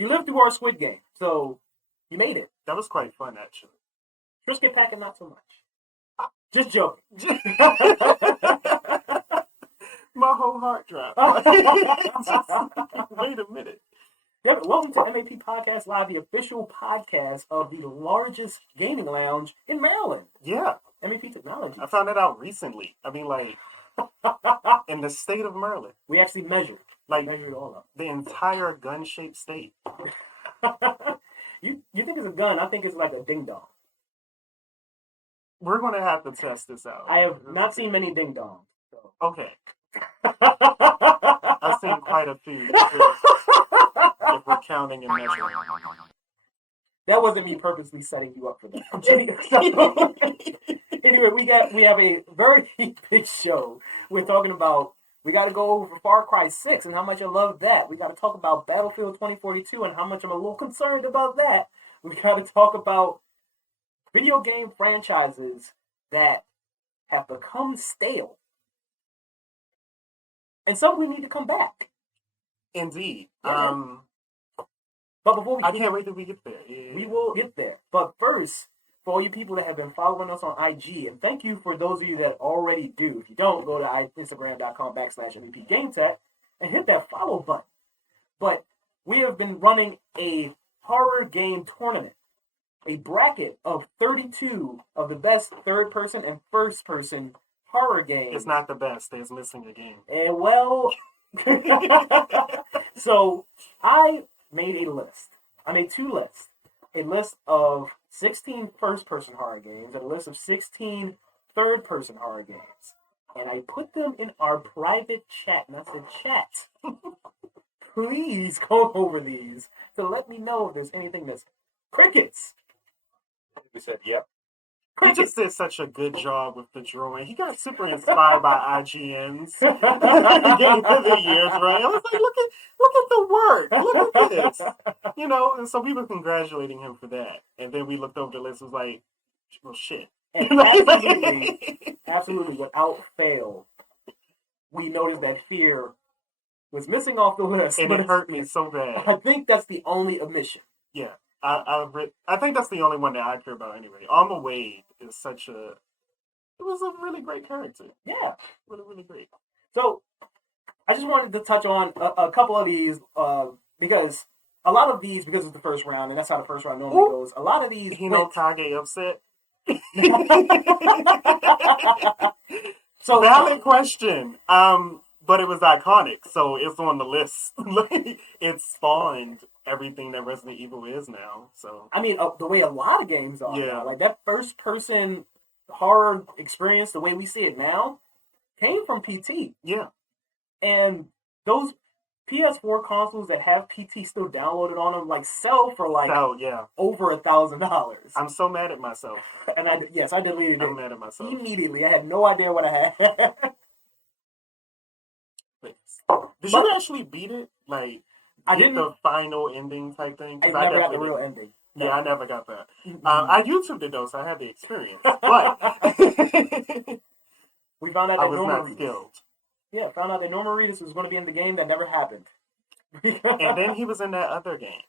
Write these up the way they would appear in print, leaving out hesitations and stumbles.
You lived through our Squid Game, so you made it. That was quite fun, actually. Trisket Packet, not so much. Just joking. My whole heart dropped. Wait a minute. Welcome to MAP Podcast Live, the official podcast of the largest gaming lounge in Maryland. Yeah. MAP Technology. I found that out recently. I mean, like, in the state of Maryland. We actually measured. Like, measured all up. The entire gun-shaped state. You think it's a gun? I think it's like a ding-dong. We're going to have to test this out. I have not seen many ding-dongs. So. Okay. I've seen quite a few. If we're counting and measuring. That wasn't me purposely setting you up for that. Anyway, we have a very big show. We're talking about, we got to go over Farcry6 and how much I love that. We got to talk about Battlefield 2042 and how much I'm a little concerned about that. We got to talk about video game franchises that have become stale. And some we need to come back. Indeed. Yeah. But before we I can't wait till we get there. Yeah. We will get there. But first, for all you people that have been following us on IG, and thank you for those of you that already do. If you don't, go to Instagram.com/MEPGameTech and hit that follow button. But we have been running a horror game tournament, a bracket of 32 of the best third-person and first-person horror games. It's not the best. There's missing a game. And well, so I made a list. I made two lists. A list of 16 first-person horror games and a list of 16 third-person horror games. And I put them in our private chat. And I said, chat, please go over these to let me know if there's anything that's crickets. We said, yep. He just did such a good job with the drawing. He got super inspired by IGN's game of the years, right? I was like, look at the work. Look at this. You know, and so people congratulating him for that. And then we looked over the list and was like, well, shit. And absolutely, without fail, we noticed that Fear was missing off the list. And it hurt me so bad. I think that's the only omission. Yeah. I think that's the only one that I care about anyway. Alma Wade is it was a really great character. Yeah. Really, really great. So, I just wanted to touch on a couple of these, because a lot of these, because it's the first round, and that's how the first round normally goes, a lot of these... Kage upset? So, valid question. But it was iconic, so it's on the list. It spawned everything that Resident Evil is now. So I mean, the way a lot of games are. Yeah. Now. Like that first-person horror experience, the way we see it now, came from PT. Yeah. And those PS4 consoles that have PT still downloaded on them, sell for over $1,000. I'm so mad at myself. And I deleted it. I'm mad at myself immediately. I had no idea what I had. Did you actually beat it? I didn't. The final ending type thing? I never got the real ending. No. Yeah, I never got that. I YouTubed it though, so I had the experience. But we found out that I was not skilled. Yeah, found out that Norman Reedus was going to be in the game. That never happened. And then he was in that other game.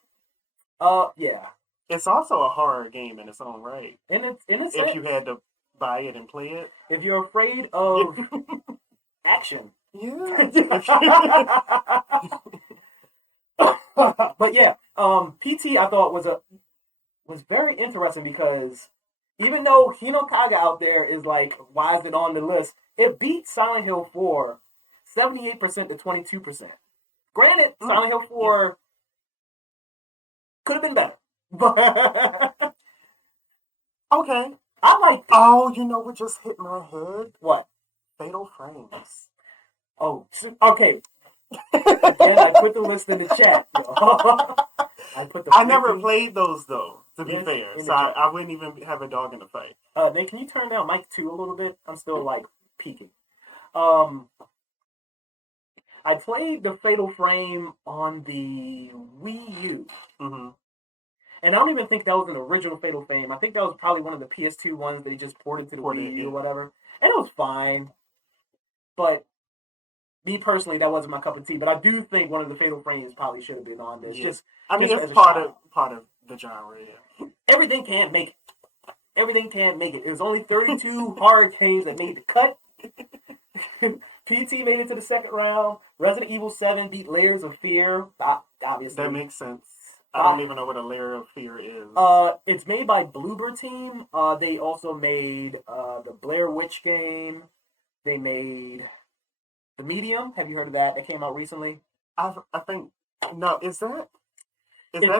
Yeah. It's also a horror game in its own right. In a sense. If you had to buy it and play it. If you're afraid of action. Yeah. But yeah, PT I thought was very interesting because even though Hinokage out there is why is it on the list? It beat Silent Hill 4 78% to 22%. Granted, Silent Hill 4 could have been better. But okay. I like Oh, you know what just hit my head? What? Fatal Frames. Oh, okay. And I put the list in the chat. I never played those though, to be fair. So I wouldn't even have a dog in the fight. Nate, can you turn down mic 2 a little bit? I'm still peeking. I played the Fatal Frame on the Wii U. Mm-hmm. And I don't even think that was an original Fatal Frame. I think that was probably one of the PS2 ones that he just ported to the Wii U or whatever. And it was fine. But me personally, that wasn't my cup of tea. But I do think one of the Fatal Frames probably should have been on this. Yeah. Just I mean, just it's as a part shout-out. of the genre. Yeah. Everything can't make it. Everything can't make it. It was only 32 hard games that made the cut. PT made it to the second round. Resident Evil 7 beat Layers of Fear. Obviously. That makes sense. I don't even know what a layer of fear is. It's made by Bloober Team. They also made the Blair Witch game. They made The Medium. Have you heard of that? That came out recently. I think no. Is that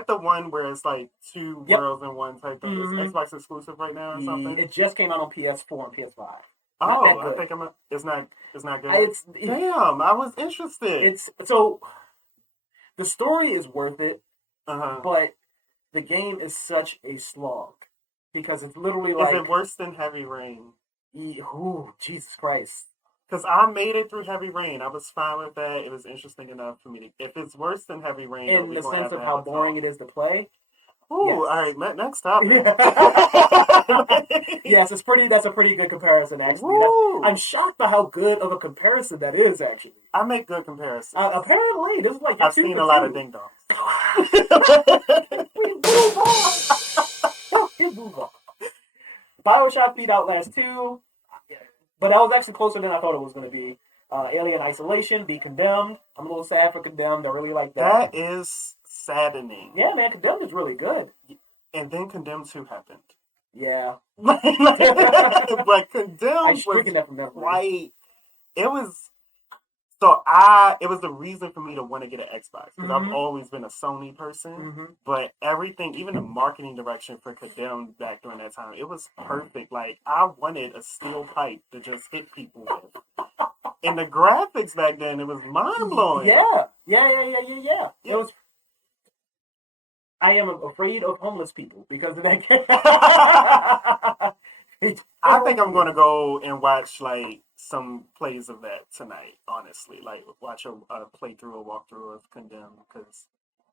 the one where it's like two worlds in one type thing? Mhm. It's Xbox exclusive right now or something? It just came out on PS4 and PS5. Oh, I think it's not good. Damn, I was interested. So the story is worth it, Uh-huh. but the game is such a slog because it's literally like. Is it worse than Heavy Rain? Ooh, Jesus Christ! Because I made it through Heavy Rain. I was fine with that. It was interesting enough for me to. If it's worse than Heavy Rain, In the sense of how boring it is to play. Ooh, yes. All right, next topic. Yes, that's a pretty good comparison, actually. I'm shocked by how good of a comparison that is, actually. I make good comparisons. Apparently, this is like I've seen a lot of ding dongs. BioShock beat Outlast 2, but that was actually closer than I thought it was going to be. Alien Isolation beat Condemned. I'm a little sad for Condemned. I really like that. That is saddening. Yeah, man, Condemned is really good. And then Condemned 2 happened. Yeah. But Condemned was quite... It was... it was the reason for me to want to get an Xbox. Because I've always been a Sony person. But everything, even the marketing direction for Condemned back during that time, it was perfect. Like, I wanted a steel pipe to just hit people with. And the graphics back then, it was mind-blowing. Yeah. It was... I am afraid of homeless people because of that game. I think I'm going to go and watch, like, some plays of that tonight, honestly. Like, watch a playthrough or walkthrough of Condemned, because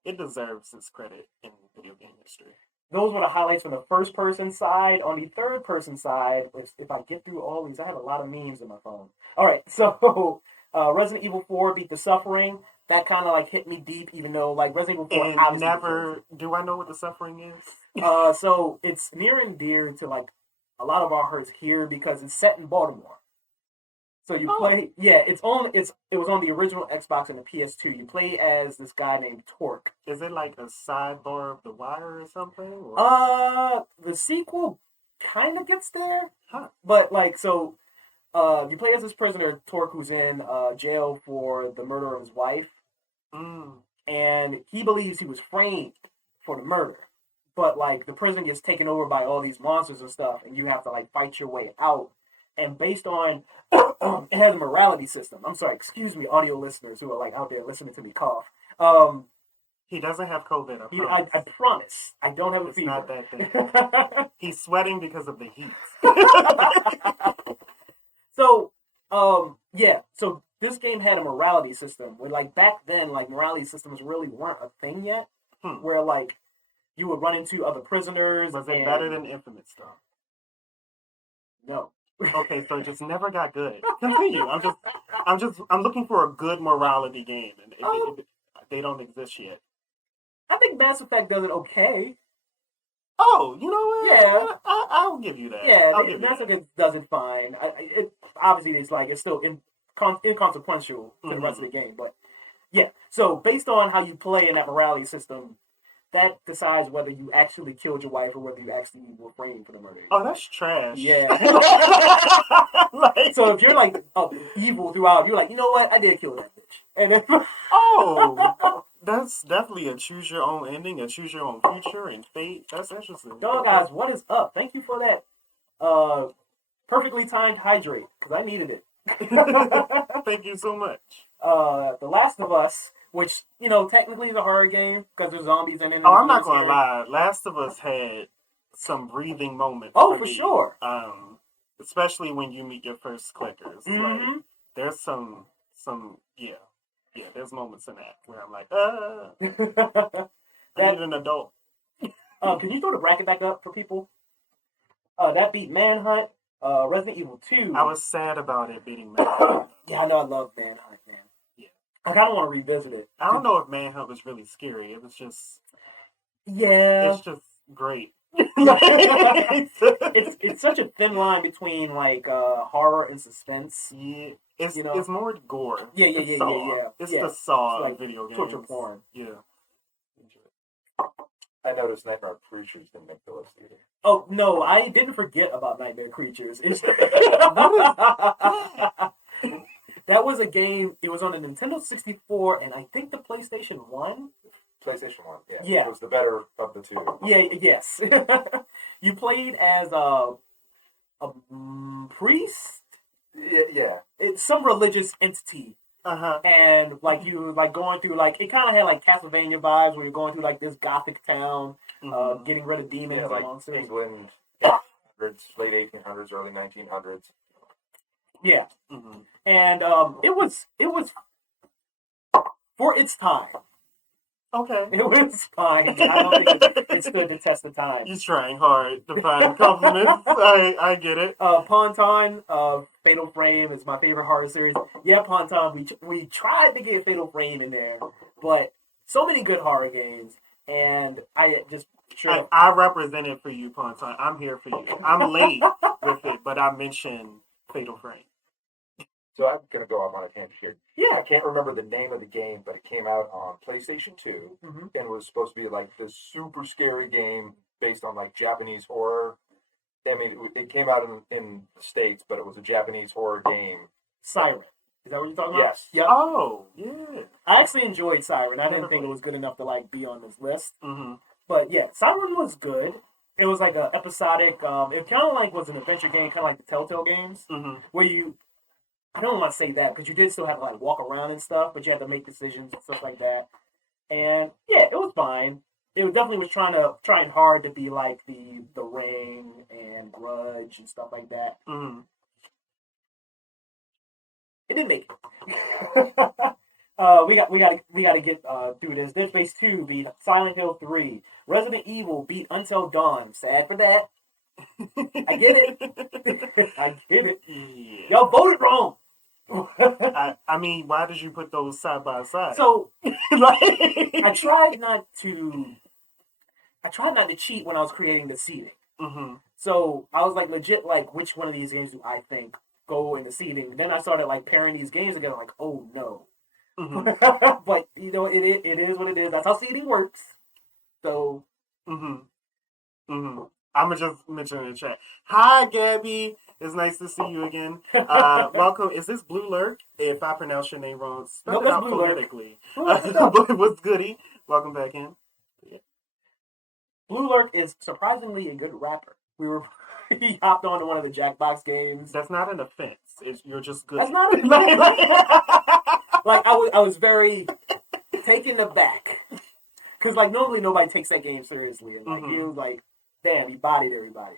it deserves its credit in video game history. Those were the highlights from the first-person side. On the third-person side, if I get through all these, I have a lot of memes in my phone. All right, so Resident Evil 4 beat The Suffering. That kind of like hit me deep, even though like Resident Evil 4 and never do I know what The Suffering is. So it's near and dear to like a lot of our hearts here because it's set in Baltimore. So you play, it was on the original Xbox and the PS2. You play as this guy named Torque. Is it like a sidebar of The Wire or something? Or? The sequel kind of gets there, but like so. You play as this prisoner, Torque, who's in jail for the murder of his wife. And he believes he was framed for the murder. But, like, the prison gets taken over by all these monsters and stuff, and you have to, like, fight your way out. And based on... it has a morality system. I'm sorry, excuse me, audio listeners who are, like, out there listening to me cough. He doesn't have COVID, I promise. I don't have a fever. It's not that thing. He's sweating because of the heat. So, so this game had a morality system where, like, back then, like, morality systems really weren't a thing yet. Where, like, you would run into other prisoners. Was it better than Infamous, though? No. Okay, so it just never got good. Continue. I'm looking for a good morality game, and they don't exist yet. I think Mass Effect does it okay. Oh, you know what? Yeah, I'll give you that. Yeah, Mass Effect does it fine. Obviously it's still inconsequential to the rest of the game, but yeah. So based on how you play in that morality system, that decides whether you actually killed your wife or whether you actually were framed for the murder. Oh, that's trash. Yeah. So if you're like evil throughout, you're like, you know what? I did kill that bitch. And then that's definitely a choose your own ending, a choose your own future and fate. That's interesting. Dog guys, what is up? Thank you for that perfectly timed hydrate, because I needed it. Thank you so much. The Last of Us, which, you know, technically is a horror game because there's zombies in it. Oh, I'm not going to lie. Last of Us had some breathing moments. Oh, for sure. Especially when you meet your first clickers. Like, there's some there's moments in that where I'm like, I need an adult. Can you throw the bracket back up for people? That beat Manhunt. Resident Evil 2. I was sad about it beating Manhunt. Yeah, I know I love Manhunt, man. Yeah. I kind of want to revisit it. I don't know if Manhunt was really scary. It was just, Yeah. it's just great. It's such a thin line between like horror and suspense. Yeah, it's You know? it's more gore. Yeah. It's Saw. It's the Saw It's like video games. torture porn. Yeah. I noticed Nightmare Creatures didn't make the list either. Oh no, I didn't forget about Nightmare Creatures. That was a game. It was on the Nintendo 64 and I think the PlayStation 1. PlayStation 1, yeah. Yeah. It was the better of the two. Yeah, yes. You played as a priest. Yeah. It's some religious entity. And like you like going through like it kind of had like Castlevania vibes where you're going through like this gothic town, getting rid of demons Yeah, and like monsters. England, 1800s, late 1800s, early 1900s. Yeah, Mm-hmm. and it was for its time. Okay. It was fine. I don't think it stood the test of time. You're trying hard to find compliments. I get it. Ponton, Fatal Frame is my favorite horror series. Yeah, Ponton, we tried to get Fatal Frame in there, but so many good horror games, and I just I represented for you, Ponton. I'm here for you. I'm late with it, but I mentioned Fatal Frame. So I'm going to go off on a tangent here. Yeah. I can't remember the name of the game, but it came out on PlayStation 2 and was supposed to be like this super scary game based on like Japanese horror. I mean, it came out in the States, but it was a Japanese horror game. Siren. Is that what you're talking about? Yes. Yep. Oh, yeah. I actually enjoyed Siren. I didn't think it was good enough to like be on this list. Mm-hmm. But yeah, Siren was good. It was like an episodic. It kind of like was an adventure game, kind of like the Telltale games, where you. I don't want to say that because you did still have to like walk around and stuff, but you had to make decisions and stuff like that. And yeah, it was fine. It definitely was trying hard to be like the Ring and Grudge and stuff like that. Mm-hmm. It didn't make it. We got to get through this. Dead Space 2 beat Silent Hill 3. Resident Evil beat Until Dawn. Sad for that. I get it. I get it. Yeah. Y'all voted wrong. I mean, why did you put those side by side? So like, I tried not to cheat when I was creating the seating. mm-hmm. So I was like legit like which one of these games do I think go in the seating? Then I started like pairing these games together. Like oh no, Mm-hmm. but you know it is what it is. That's how seating works. So Mm-hmm. Mm-hmm. I'm gonna just mention in the chat. Hi, Gabby. It's nice to see you again. Welcome. Is this Blue Lurk? If I pronounce your name wrong, spell it out Blue Lurk. phonetically. What's goody? Welcome back in. Yeah. Blue Lurk is surprisingly a good rapper. He hopped onto one of the Jackbox games. That's not an offense. You're just good. That's not like I was very taken aback because like normally nobody takes that game seriously, and like he was like, damn, he bodied everybody.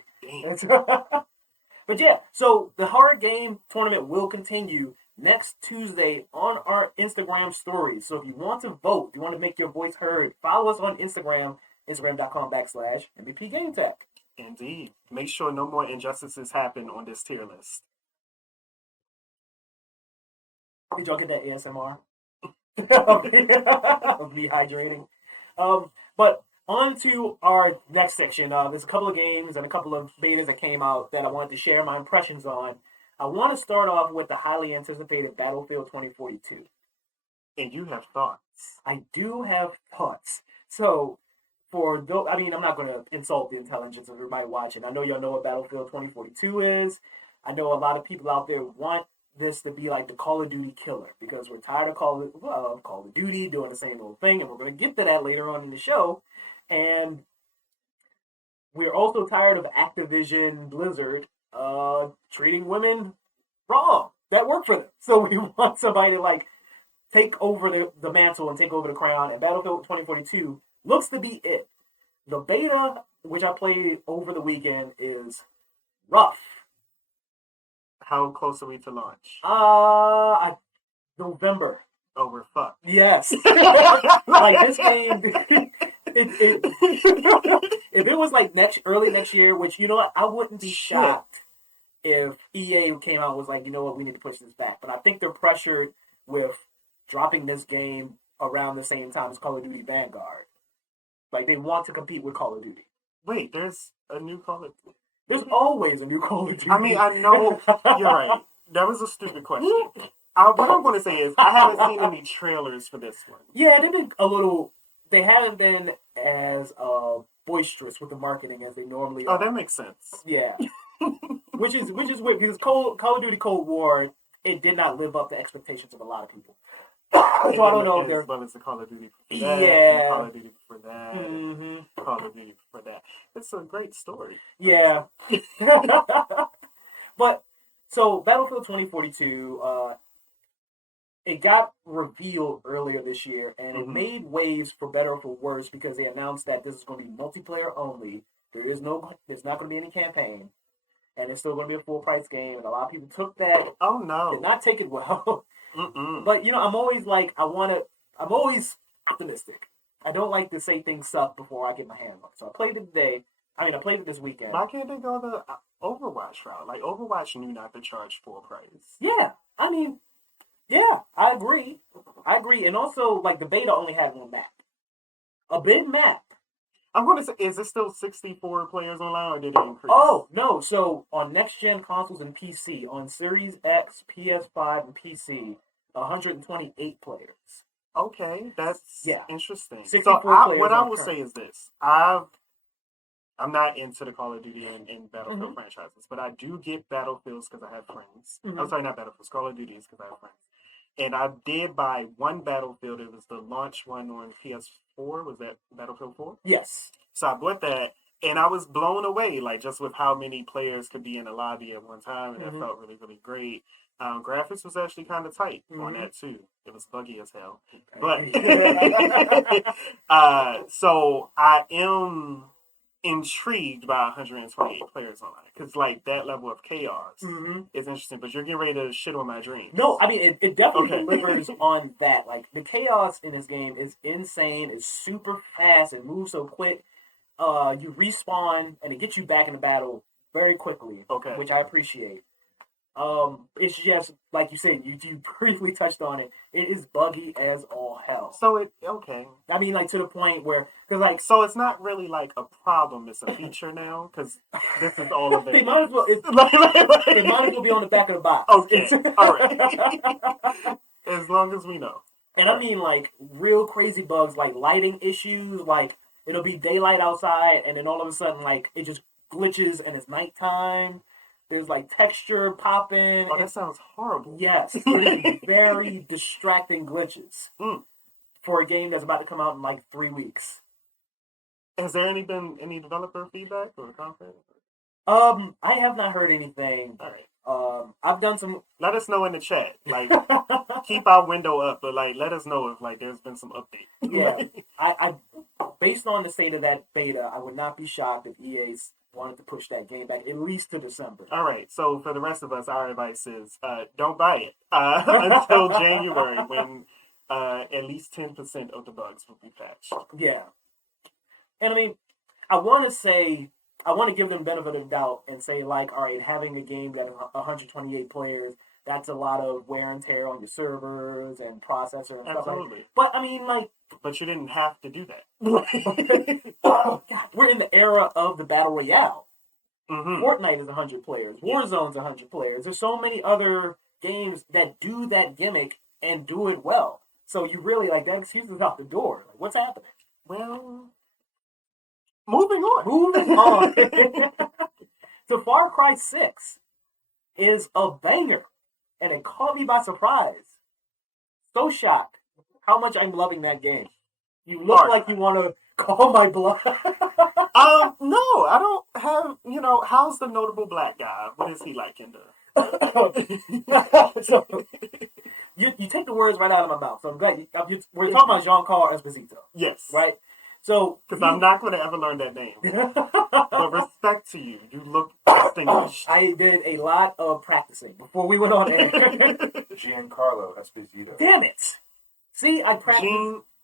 But yeah, so the horror game tournament will continue next Tuesday on our Instagram stories. So if you want to vote, if you want to make your voice heard, follow us on Instagram, instagram.com/MVP GameTech. Indeed. Make sure no more injustices happen on this tier list. Did y'all get that ASMR? of me hydrating. But on to our next section. There's a couple of games and a couple of betas that came out that I wanted to share my impressions on. I want to start off with the highly anticipated Battlefield 2042. And you have thoughts. I do have thoughts. So, I'm not going to insult the intelligence of everybody watching. I know y'all know what Battlefield 2042 is. I know a lot of people out there want this to be like the Call of Duty killer because we're tired of Call of Duty doing the same old thing, and we're going to get to that later on in the show. And we're also tired of Activision Blizzard treating women wrong that work for them. So we want somebody to like take over the mantle and take over the crown. And Battlefield 2042 looks to be it. The beta, which I played over the weekend, is rough. How close are we to launch? November. Oh, we're fucked. Yes. Like this game. If it was like early next year, which you know what, I wouldn't be shocked if EA came out and was like, you know what, we need to push this back. But I think they're pressured with dropping this game around the same time as Call of Duty Vanguard. Like, they want to compete with Call of Duty. Wait, there's a new Call of Duty. There's always a new Call of Duty. I mean, I know you're right. That was a stupid question. What I'm going to say is, I haven't seen any trailers for this one. Yeah, they've been a little. They haven't been as boisterous with the marketing as they normally are. Oh, that makes sense. Yeah, which is weird because Call of Duty Cold War, it did not live up to expectations of a lot of people. So I don't know if they're as well as the Call of Duty for that, Yeah. and Call of Duty for that, Mm-hmm. Call of Duty for that. It's a great story. Yeah. But so Battlefield 2042, it got revealed earlier this year, and it made waves for better or for worse because they announced that this is going to be multiplayer only. There's not going to be any campaign, and it's still going to be a full price game. And a lot of people took that, Oh no! did not take it well. Mm-mm. But I'm always like, I'm always optimistic. I don't like to say things suck before I get my hands on it. So I played it today. I played it this weekend. Why can't they go the Overwatch route? Like, Overwatch knew not to charge full price. Yeah, yeah, I agree. And also, like, the beta only had one map. A big map. I'm going to say, is it still 64 players online, or did it increase? Oh, no. So, on next-gen consoles and PC, on Series X, PS5, and PC, 128 players. Okay, that's Yeah. interesting. 64 So, players what I on will current. say is this. I'm not into the Call of Duty and Battlefield franchises, but I do get Battlefields because I have friends. I'm sorry, not Battlefields, Call of Duties because I have friends. And I did buy one Battlefield. It was the launch one on PS4. Was that Battlefield 4? Yes. So I bought that, and I was blown away, like, just with how many players could be in a lobby at one time, and that felt really, really great. Graphics was actually kind of tight on that, too. It was buggy as hell. But, so I am intrigued by 128 players online, because, like, that level of chaos is interesting, but you're getting ready to shit on my dreams. No, it definitely delivers on that. Like, the chaos in this game is insane. It's super fast. It moves so quick. You respawn, and it gets you back in the battle very quickly, which I appreciate. It's just, like you said, you briefly touched on it. It is buggy as all hell. So like, to the point where, because, like... So it's not really, like, a problem. It's a feature now, because this is all of it. It might as well... It might as well be on the back of the box. Okay, all right. As long as we know. And I mean, like, real crazy bugs, like lighting issues, like, it'll be daylight outside, and then all of a sudden, like, it just glitches, and it's nighttime. There's, like, texture popping. Oh, that sounds horrible. Yes. Very distracting glitches for a game that's about to come out in, like, 3 weeks. Has there been any developer feedback or conference? I have not heard anything. All right. I've done some... Let us know in the chat. Like, keep our window up, but, like, let us know if, like, there's been some update. Yeah. I based on the state of that beta, I would not be shocked if EA's wanted to push that game back at least to December. All right. So for the rest of us, our advice is don't buy it until January, when at least 10% of the bugs will be patched. Yeah. And I mean, I want to give them benefit of the doubt and say, like, all right, having a game that is 128 players, that's a lot of wear and tear on your servers and processor and stuff like that. But I mean, like... But you didn't have to do that. Oh, God. We're in the era of the Battle Royale. Mm-hmm. Fortnite is 100 players. Warzone's 100 players. There's so many other games that do that gimmick and do it well. So you really, like, that excuse is out the door. Like, what's happening? Well, moving on. So Farcry6 is a banger. And it caught me by surprise. So shocked how much I'm loving that game. You look like you want to call my bluff. No, I don't have, how's the notable black guy? What is he like in the... So, you take the words right out of my mouth. So I'm glad we're talking about Giancarlo Esposito. Yes. Right? So, because I'm not going to ever learn that name. But respect to you. You look distinguished. I did a lot of practicing before we went on air. Giancarlo Esposito. Damn it! See, I practiced.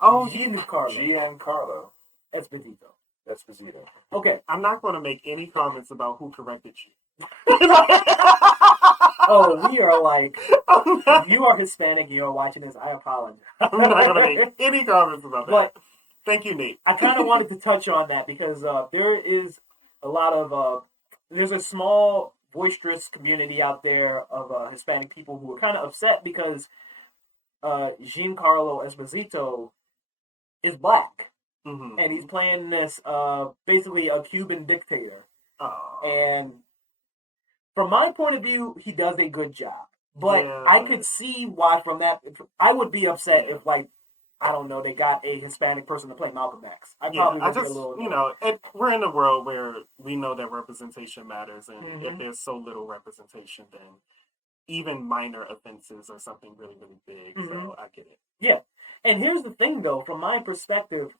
Giancarlo Esposito. Esposito. Okay. I'm not going to make any comments about who corrected you. Oh, we are like, I'm not, if you are Hispanic and you're watching this, I apologize. I'm not gonna make any comments about that. But Thank you, Nate. I kind of wanted to touch on that because there is a lot of there's a small boisterous community out there of Hispanic people who are kind of upset because Giancarlo Esposito is black Mm-hmm. and he's playing this basically a Cuban dictator. Oh. And from my point of view, he does a good job. But Yeah. I could see why from that I would be upset Yeah. if like I don't know, they got a Hispanic person to play Malcolm X. I Yeah, probably I would be a just, little you know, we're in a world where we know that representation matters, and if Mhm. there's so little representation, then even minor offenses are something really, really big. So Mhm. I get it. Yeah. And here's the thing though, from my perspective,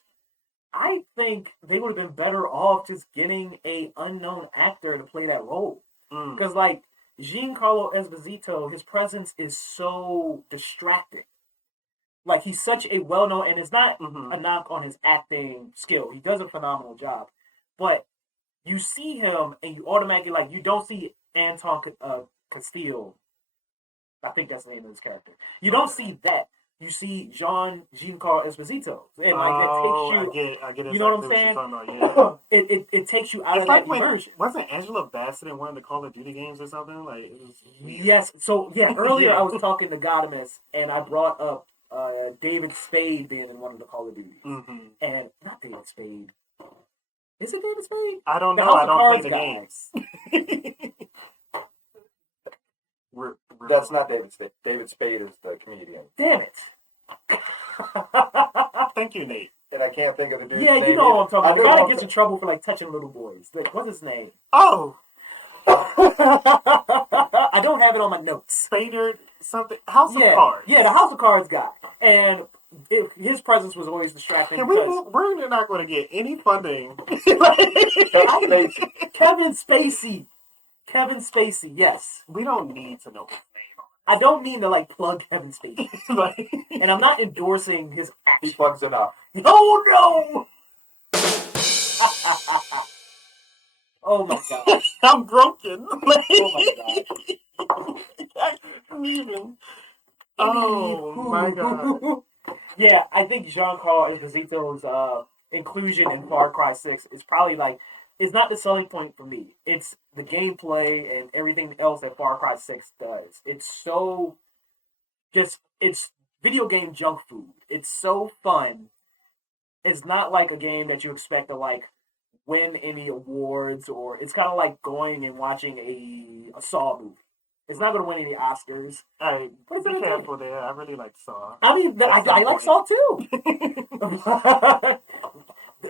I think they would have been better off just getting a unknown actor to play that role. Mm. Because like Giancarlo Esposito, his presence is so distracting. Like he's such a well-known, and it's not Mhm. a knock on his acting skill. He does a phenomenal job, but you see him and you automatically like you don't see Anton Castillo. I think that's the name of his character. You don't see that. You see Giancarlo Esposito, and like Oh, it takes you. I get You know what exactly I'm what saying? you're talking about. Yeah. It takes you out It's of like that when immersion. wasn't Angela Bassett in one of the Call of Duty games or something? Like it was weird. Yes. So yeah, earlier Yeah. I was talking to Godimus, and I brought up David Spade being in one of the Call of Duties, Mm-hmm. and not David Spade. Is it David Spade? I don't The know. House I of don't play Cards the guy. games. we're That's not David Spade. David Spade is the comedian. Damn it. Thank you, Nate. And I can't think of the dude's Yeah, name. you know what I'm talking about. The guy that gets in either. trouble for like touching little boys. Like, what's his name? Oh, I don't have it on my notes. Spader something. House of Yeah, Cards. yeah, the House of Cards guy, and his presence was always distracting. Can we? Because We're not going to get any funding. Kevin Spacey. Kevin Spacey, yes. We don't need to know his name. I don't mean to like plug Kevin Spacey, Like, and I'm not endorsing his He actions. plugs enough. Oh no! Oh my god! I'm broken. Oh my god! I can't even. Oh my god. Yeah, I think Giancarlo Esposito's inclusion in Far Cry 6 is probably like it's not the selling point for me. It's the gameplay and everything else that Far Cry 6 does. It's so just it's video game junk food. It's so fun. It's not like a game that you expect to like win any awards, or it's kind of like going and watching a Saw movie. It's not going to win any Oscars. Hey, What is be it again? careful there. I really like Saw. I mean, I some like point. Saw too.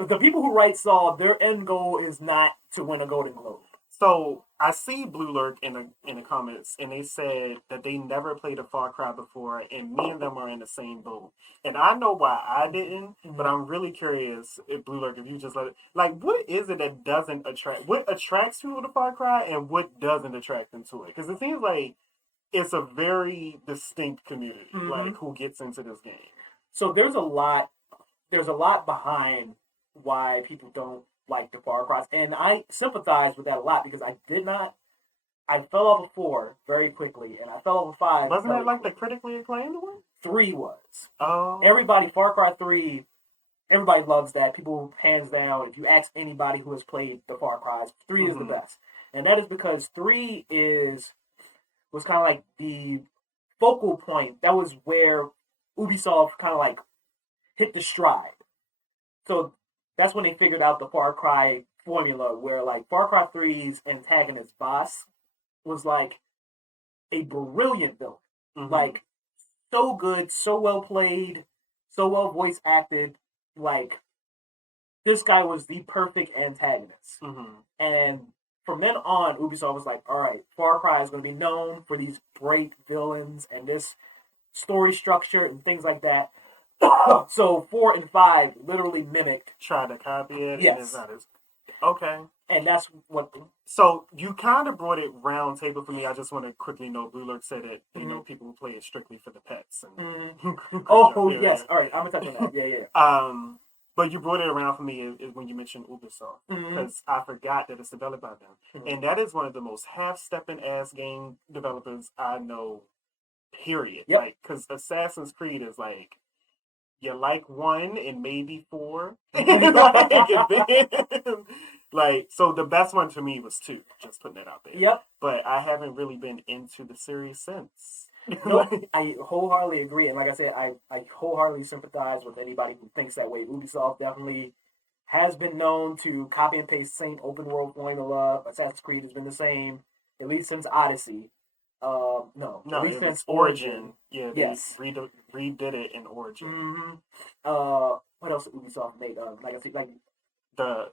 The people who write Saw, their end goal is not to win a Golden Globe. So I see Blue Lurk in the comments, and they said that they never played a Far Cry before, and me and them are in the same boat. And I know why I didn't, but I'm really curious if Blue Lurk, if you just let it, like, what is it that doesn't attract? What attracts people to Far Cry, and what doesn't attract them to it? Because it seems like it's a very distinct community, like who gets into this game. So there's a lot behind why people don't like the Far Cry, and I sympathize with that a lot because I fell off of 4 very quickly, and I fell off of 5. Wasn't very that like the quickly. critically acclaimed one? 3 was. Oh, Everybody, Far Cry 3, everybody loves that. People, hands down, if you ask anybody who has played the Far Cries, 3 is the best. And that is because 3 was kind of like the focal point. That was where Ubisoft kind of like hit the stride. So that's when they figured out the Far Cry formula, where like Far Cry 3's antagonist boss was like a brilliant villain. Like so good, so well played, so well voice acted. Like this guy was the perfect antagonist. And from then on, Ubisoft was like, all right, Far Cry is going to be known for these great villains and this story structure and things like that. So 4 and 5 literally mimicked. Try to copy it. Yes. And it's not as okay. And that's what. So you kind of brought it round table for me. I just want to quickly note, Blue Lurk said that they know people who play it strictly for the pets. And Oh yes, all right. I'm gonna touch on that. Yeah. But you brought it around for me is when you mentioned Ubisoft, Mhm. because I forgot that it's developed by them, Mhm. and that is one of the most half-stepping ass game developers I know. Period. Yep. Like, because Assassin's Creed is like you like 1 and maybe 4, like so the best one to me was 2. Just putting that out there. Yep. But I haven't really been into the series since. Nope. I wholeheartedly agree, and like I said, I wholeheartedly sympathize with anybody who thinks that way. Ubisoft definitely has been known to copy and paste the same open world formula. Assassin's Creed has been the same at least since Odyssey. No, No, at least it was since Origin. Yeah, they Yes. redid it in Origin. Mm-hmm. What else did Ubisoft made? Like I said, like The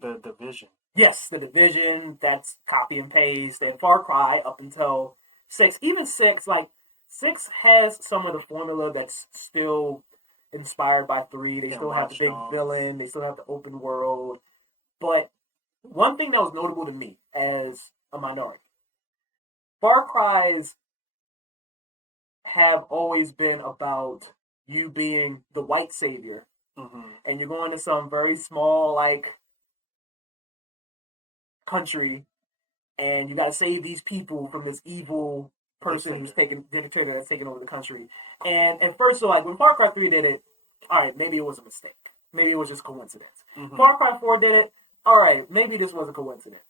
Division. yes, the Division. That's copy and paste, and Far Cry up until 6. Even 6, like 6 has some of the formula that's still inspired by 3. They And still have the Watch big Dogs. villain. They still have the open world. But one thing that was notable to me as a minority, Far Cry's have always been about you being the white savior, Mm-hmm. and you're going to some very small like country, and you got to save these people from this evil person who's taking dictator that's taking over the country. And at first, so like when Far Cry 3 did it, all right, maybe it was a mistake. Maybe it was just coincidence. Mm-hmm. Far Cry 4 did it, all right, maybe this was a coincidence.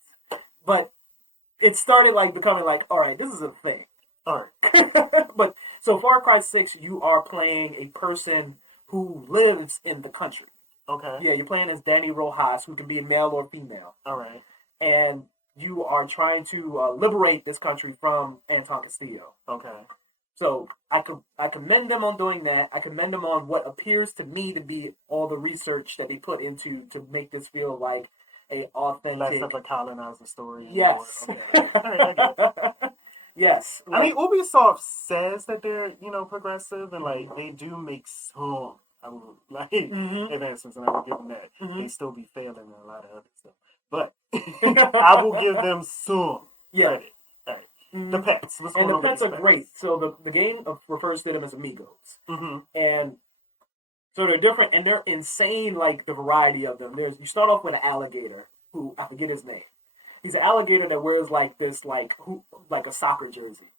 But it started like becoming like, all right, this is a thing. All right. But so Far Cry 6, you are playing a person who lives in the country. Okay. Yeah, you're playing as Danny Rojas, who can be male or female. All right. And you are trying to liberate this country from Anton Castillo. Okay. So I commend them on doing that. I commend them on what appears to me to be all the research that they put into to make this feel like a authentic. Less of a colonizer story. Yes. Okay. All right, I get it. Yes. I mean, Ubisoft says that they're, progressive and like they do make some advancements, and I will give them that. They still be failing in a lot of other stuff, but I will give them some credit. All right. The pets. What's and going the on with pets these are great. So the game refers to them as amigos, and so they're different and they're insane. Like the variety of them. You start off with an alligator who I forget his name. He's an alligator that wears like this like a soccer jersey,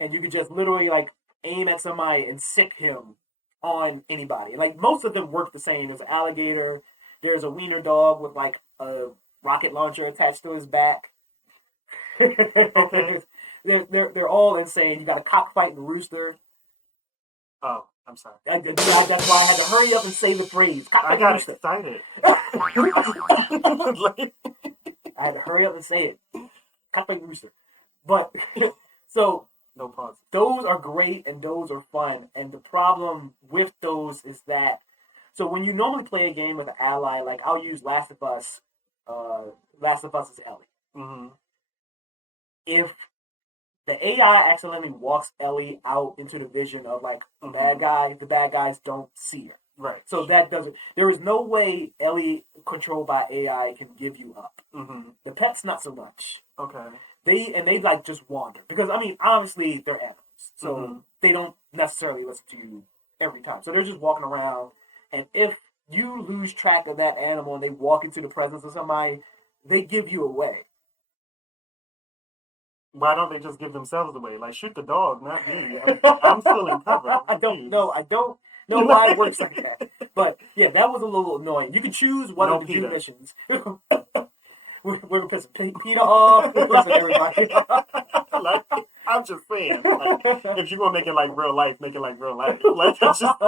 and you could just literally like aim at somebody and sick him on anybody. Like most of them work the same. There's an alligator. There's a wiener dog with like a rocket launcher attached to his back. Okay. They're all insane. You got a cockfighting rooster. Oh, I'm sorry. That's why I had to hurry up and say the phrase. I got rooster. excited. I had to hurry up and say it. Cockfighting rooster. But so no pause. Those are great and those are fun. And the problem with those is that so when you normally play a game with an ally, like I'll use Last of Us. Last of Us is Ellie. Mm-hmm. If the AI accidentally walks Ellie out into the vision of like a bad guy, the bad guys don't see her. Right. So that doesn't. There is no way Ellie controlled by AI can give you up. Mm-hmm. The pets not so much. Okay. They like just wander because I mean obviously they're animals, so they don't necessarily listen to you every time. So they're just walking around, and if you lose track of that animal and they walk into the presence of somebody, they give you away. Why don't they just give themselves away? Like shoot the dog, not me. I'm still in cover. I don't know why it works like that. But yeah, that was a little annoying. You can choose whether to do missions. We're gonna piss Peter off. We're pissing everybody off. Like, I'm just saying, like, if you're gonna make it like real life, make it like real life. Like, it's just...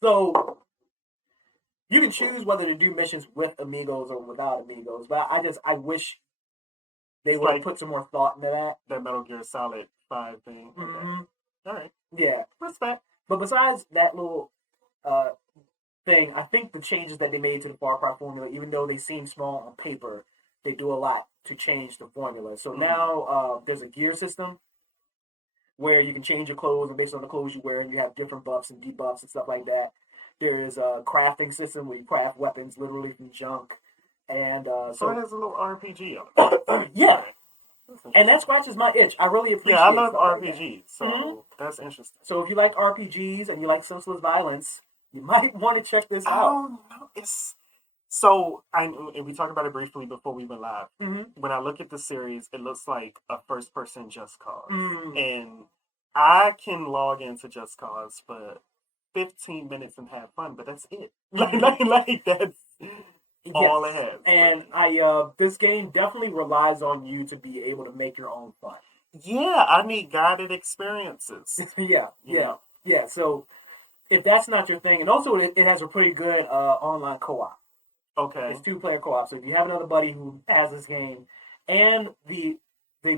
So you can choose whether to do missions with amigos or without amigos. But I wish they would have put some more thought into that. That Metal Gear Solid 5 thing. Okay. Mm-hmm. All right. Yeah. Respect. But besides that little thing, I think the changes that they made to the Far Cry formula, even though they seem small on paper, they do a lot to change the formula. So now there's a gear system where you can change your clothes, and based on the clothes you wear, and you have different buffs and debuffs and stuff like that. There's a crafting system where you craft weapons literally from junk. And so it has a little RPG on it. Yeah. And that scratches my itch. I really appreciate it. Yeah, I love RPGs, so that's interesting. So if you like RPGs and you like senseless violence, You might want to check this I out. don't know. So we talked about it briefly before we went live. Mm-hmm. When I look at the series, it looks like a first-person Just Cause, Mm. and I can log into Just Cause for 15 minutes and have fun, but that's it. Like that's all it has. And this game definitely relies on you to be able to make your own fun. Yeah, I need guided experiences. Yeah. So if that's not your thing, and also it has a pretty good online co-op. Okay. It's 2-player co-op. So if you have another buddy who has this game, and they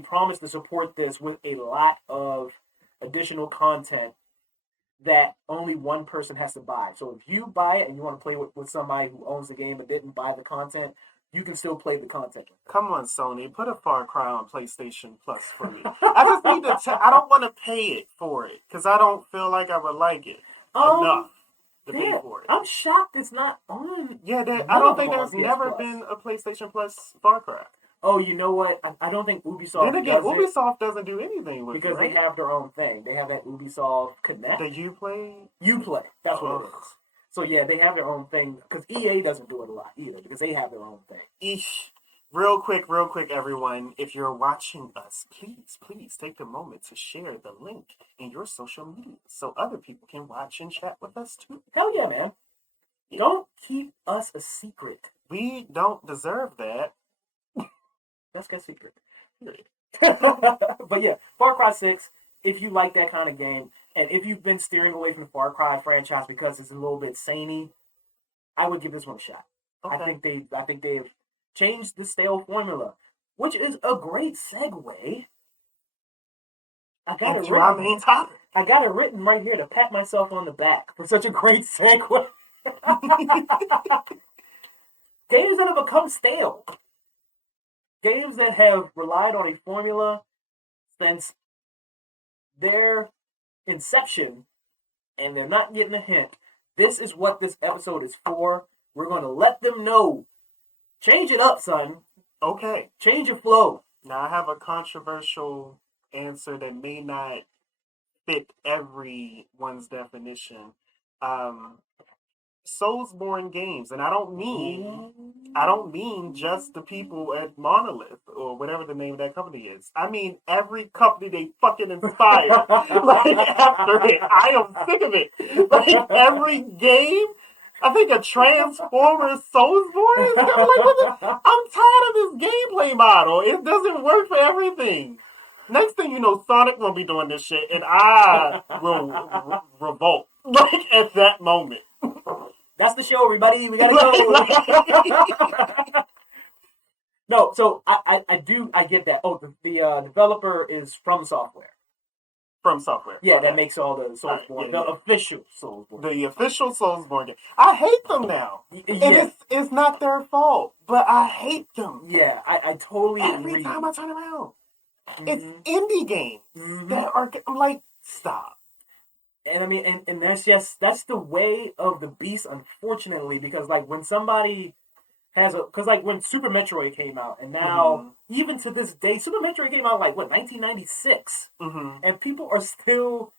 promise to support this with a lot of additional content that only one person has to buy. So if you buy it and you want to play with somebody who owns the game but didn't buy the content, you can still play the content. Come on, Sony, put a Far Cry on PlayStation Plus for me. I just need to. I don't want to pay it for it because I don't feel like I would like it enough to pay for it. I'm shocked it's not on. Yeah, I don't think there's never been a PlayStation Plus Far Cry. Oh, you know what? I don't think Ubisoft. Then again, Ubisoft doesn't do anything with it because they have their own thing. They have that Ubisoft Connect. That you play. That's what it is. So yeah, they have their own thing because EA doesn't do it a lot either because they have their own thing. Eesh. Real quick, everyone. If you're watching us, please take a moment to share the link in your social media so other people can watch and chat with us too. Hell yeah, man. Yeah. Don't keep us a secret. We don't deserve that. That's good secret. Period. But yeah, Far Cry 6, if you like that kind of game, and if you've been steering away from the Far Cry franchise because it's a little bit samey, I would give this one a shot. Okay. I think they've changed the stale formula, which is a great segue. I got it written right here to pat myself on the back for such a great segue. Games that have become stale. Games that have relied on a formula since their inception, and they're not getting a hint. This is what this episode is for. We're going to let them know. Change it up, son. Okay. Change your flow. Now, I have a controversial answer that may not fit everyone's definition. Soulsborne games, and I don't mean just the people at Monolith or whatever the name of that company is. I mean every company they fucking inspired. After it, I am sick of it. Every game, I think a Transformers Soulsborne is coming. I'm tired of this gameplay model. It doesn't work for everything. Next thing you know, Sonic will be doing this shit, and I will revolt at that moment. That's the show, everybody. We gotta go. No, so I get that. Oh, the developer is From Software. From Software. Yeah, okay. That makes all the Soulsborne, the official Soulsborne. The official Soulsborne game. I hate them now. Yeah. And it's not their fault, but I hate them. Yeah, I totally agree. Every time I turn around, it's indie games that are. I'm like, stop. And I mean, and that's the way of the beast, unfortunately, because like when somebody has because like when Super Metroid came out, and now even to this day, Super Metroid came out like 1996, and people are still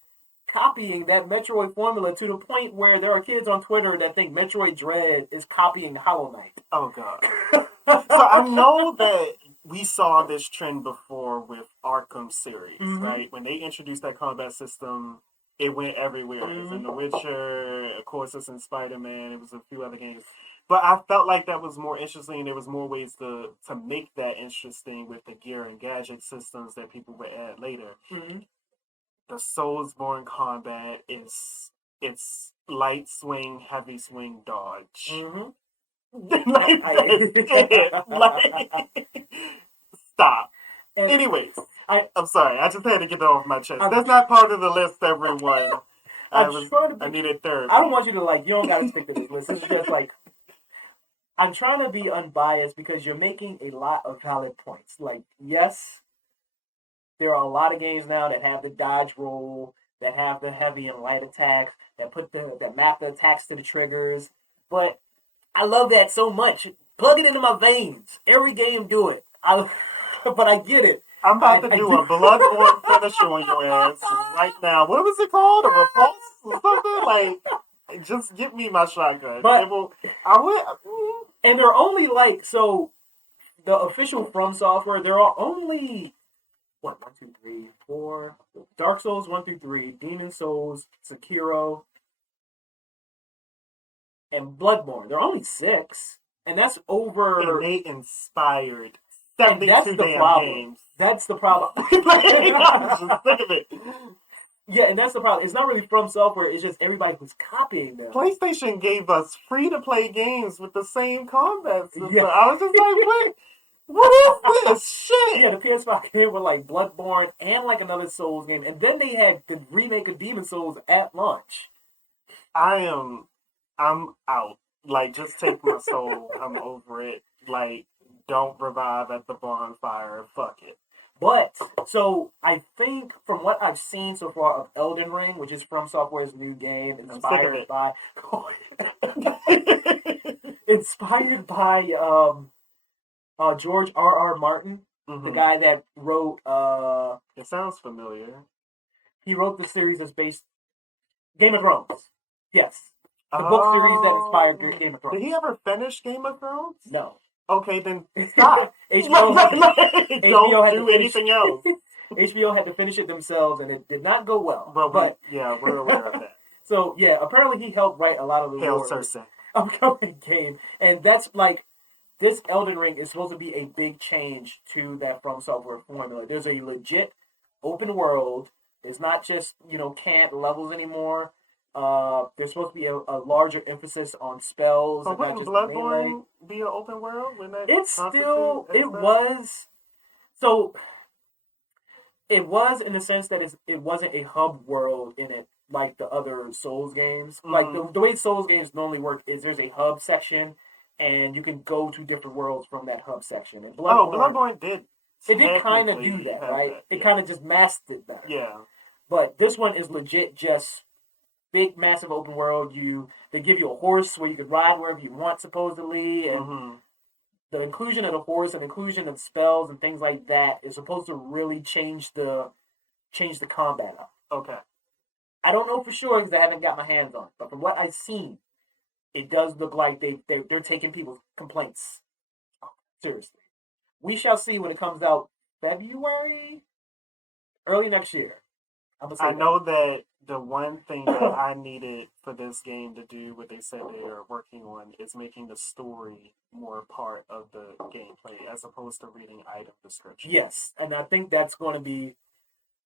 copying that Metroid formula to the point where there are kids on Twitter that think Metroid Dread is copying Hollow Knight. Oh god! So I know that we saw this trend before with Arkham series, right? When they introduced that combat system. It went everywhere. It was in The Witcher, of course it's in Spider-Man, it was a few other games. But I felt like that was more interesting, and there was more ways to make that interesting with the gear and gadget systems that people would add later. The Soulsborne combat it's light swing, heavy swing, dodge. Stop. Anyways. I'm sorry. I just had to get that off my chest. That's not part of the list, everyone. I needed therapy. I don't want you to you don't got to stick to this list. It's just I'm trying to be unbiased because you're making a lot of valid points. Yes, there are a lot of games now that have the dodge roll, that have the heavy and light attacks, that map the attacks to the triggers. But I love that so much. Plug it into my veins. Every game do it. But I get it. I'm about to do a bloodborne finisher on your ass right now. What was it called? A repulse or something? Just give me my shotgun. But- It will. I will. And they're only like, so the official From Software, there are only, what, 1, 2, 3, 4, Dark Souls 1 through 3, Demon Souls, Sekiro, and Bloodborne. There are only 6. And that's over. And they inspired And that's 72 the damn problem. games. That's the problem. I'm just sick of it. Yeah, and that's the problem. It's not really From Software. It's just everybody who's copying them. PlayStation gave us free-to-play games with the same combat system. Yeah. I was just like, wait, what is this shit? Yeah, the PS5 came with like Bloodborne and like another Souls game, and then they had the remake of Demon Souls at launch. I'm out. Like, just take my soul. I'm over it. Like, don't revive at the bonfire. Fuck it. But, so, I think from what I've seen so far of Elden Ring, which is From Software's new game, inspired by George R.R. Martin, the guy that wrote It sounds familiar. he wrote the series that's based Game of Thrones. Yes. The book series that inspired Game of Thrones. Did he ever finish Game of Thrones? No. Okay, then stop. HBO Don't do anything else. HBO had to finish it themselves, and it did not go well. But we're aware of that. So, yeah, apparently he helped write a lot of the Hail lore Cersei. upcoming game. And that's like, this Elden Ring is supposed to be a big change to that From Software formula. There's a legit open world. It's not just, cant levels anymore. There's supposed to be a larger emphasis on spells. So and not wouldn't just melee. Bloodborne be an open world? It's still, it was, so, it was in the sense that it wasn't a hub world in it like the other Souls games. Mm-hmm. Like, the way Souls games normally work is there's a hub section, and you can go to different worlds from that hub section. And Bloodborne did. It did kind of technically do that, have right? that, It kind of just masked it better. Yeah. But this one is legit just big, massive open world. They give you a horse where you can ride wherever you want, supposedly, and the inclusion of the horse and inclusion of spells and things like that is supposed to really change the combat up. Okay. I don't know for sure because I haven't got my hands on it, but from what I've seen, it does look like they're taking people's complaints seriously. We shall see when it comes out February, early next year. I know that the one thing that I needed for this game to do, what they said they are working on, is making the story more part of the gameplay as opposed to reading item descriptions. Yes, and I think that's going to be.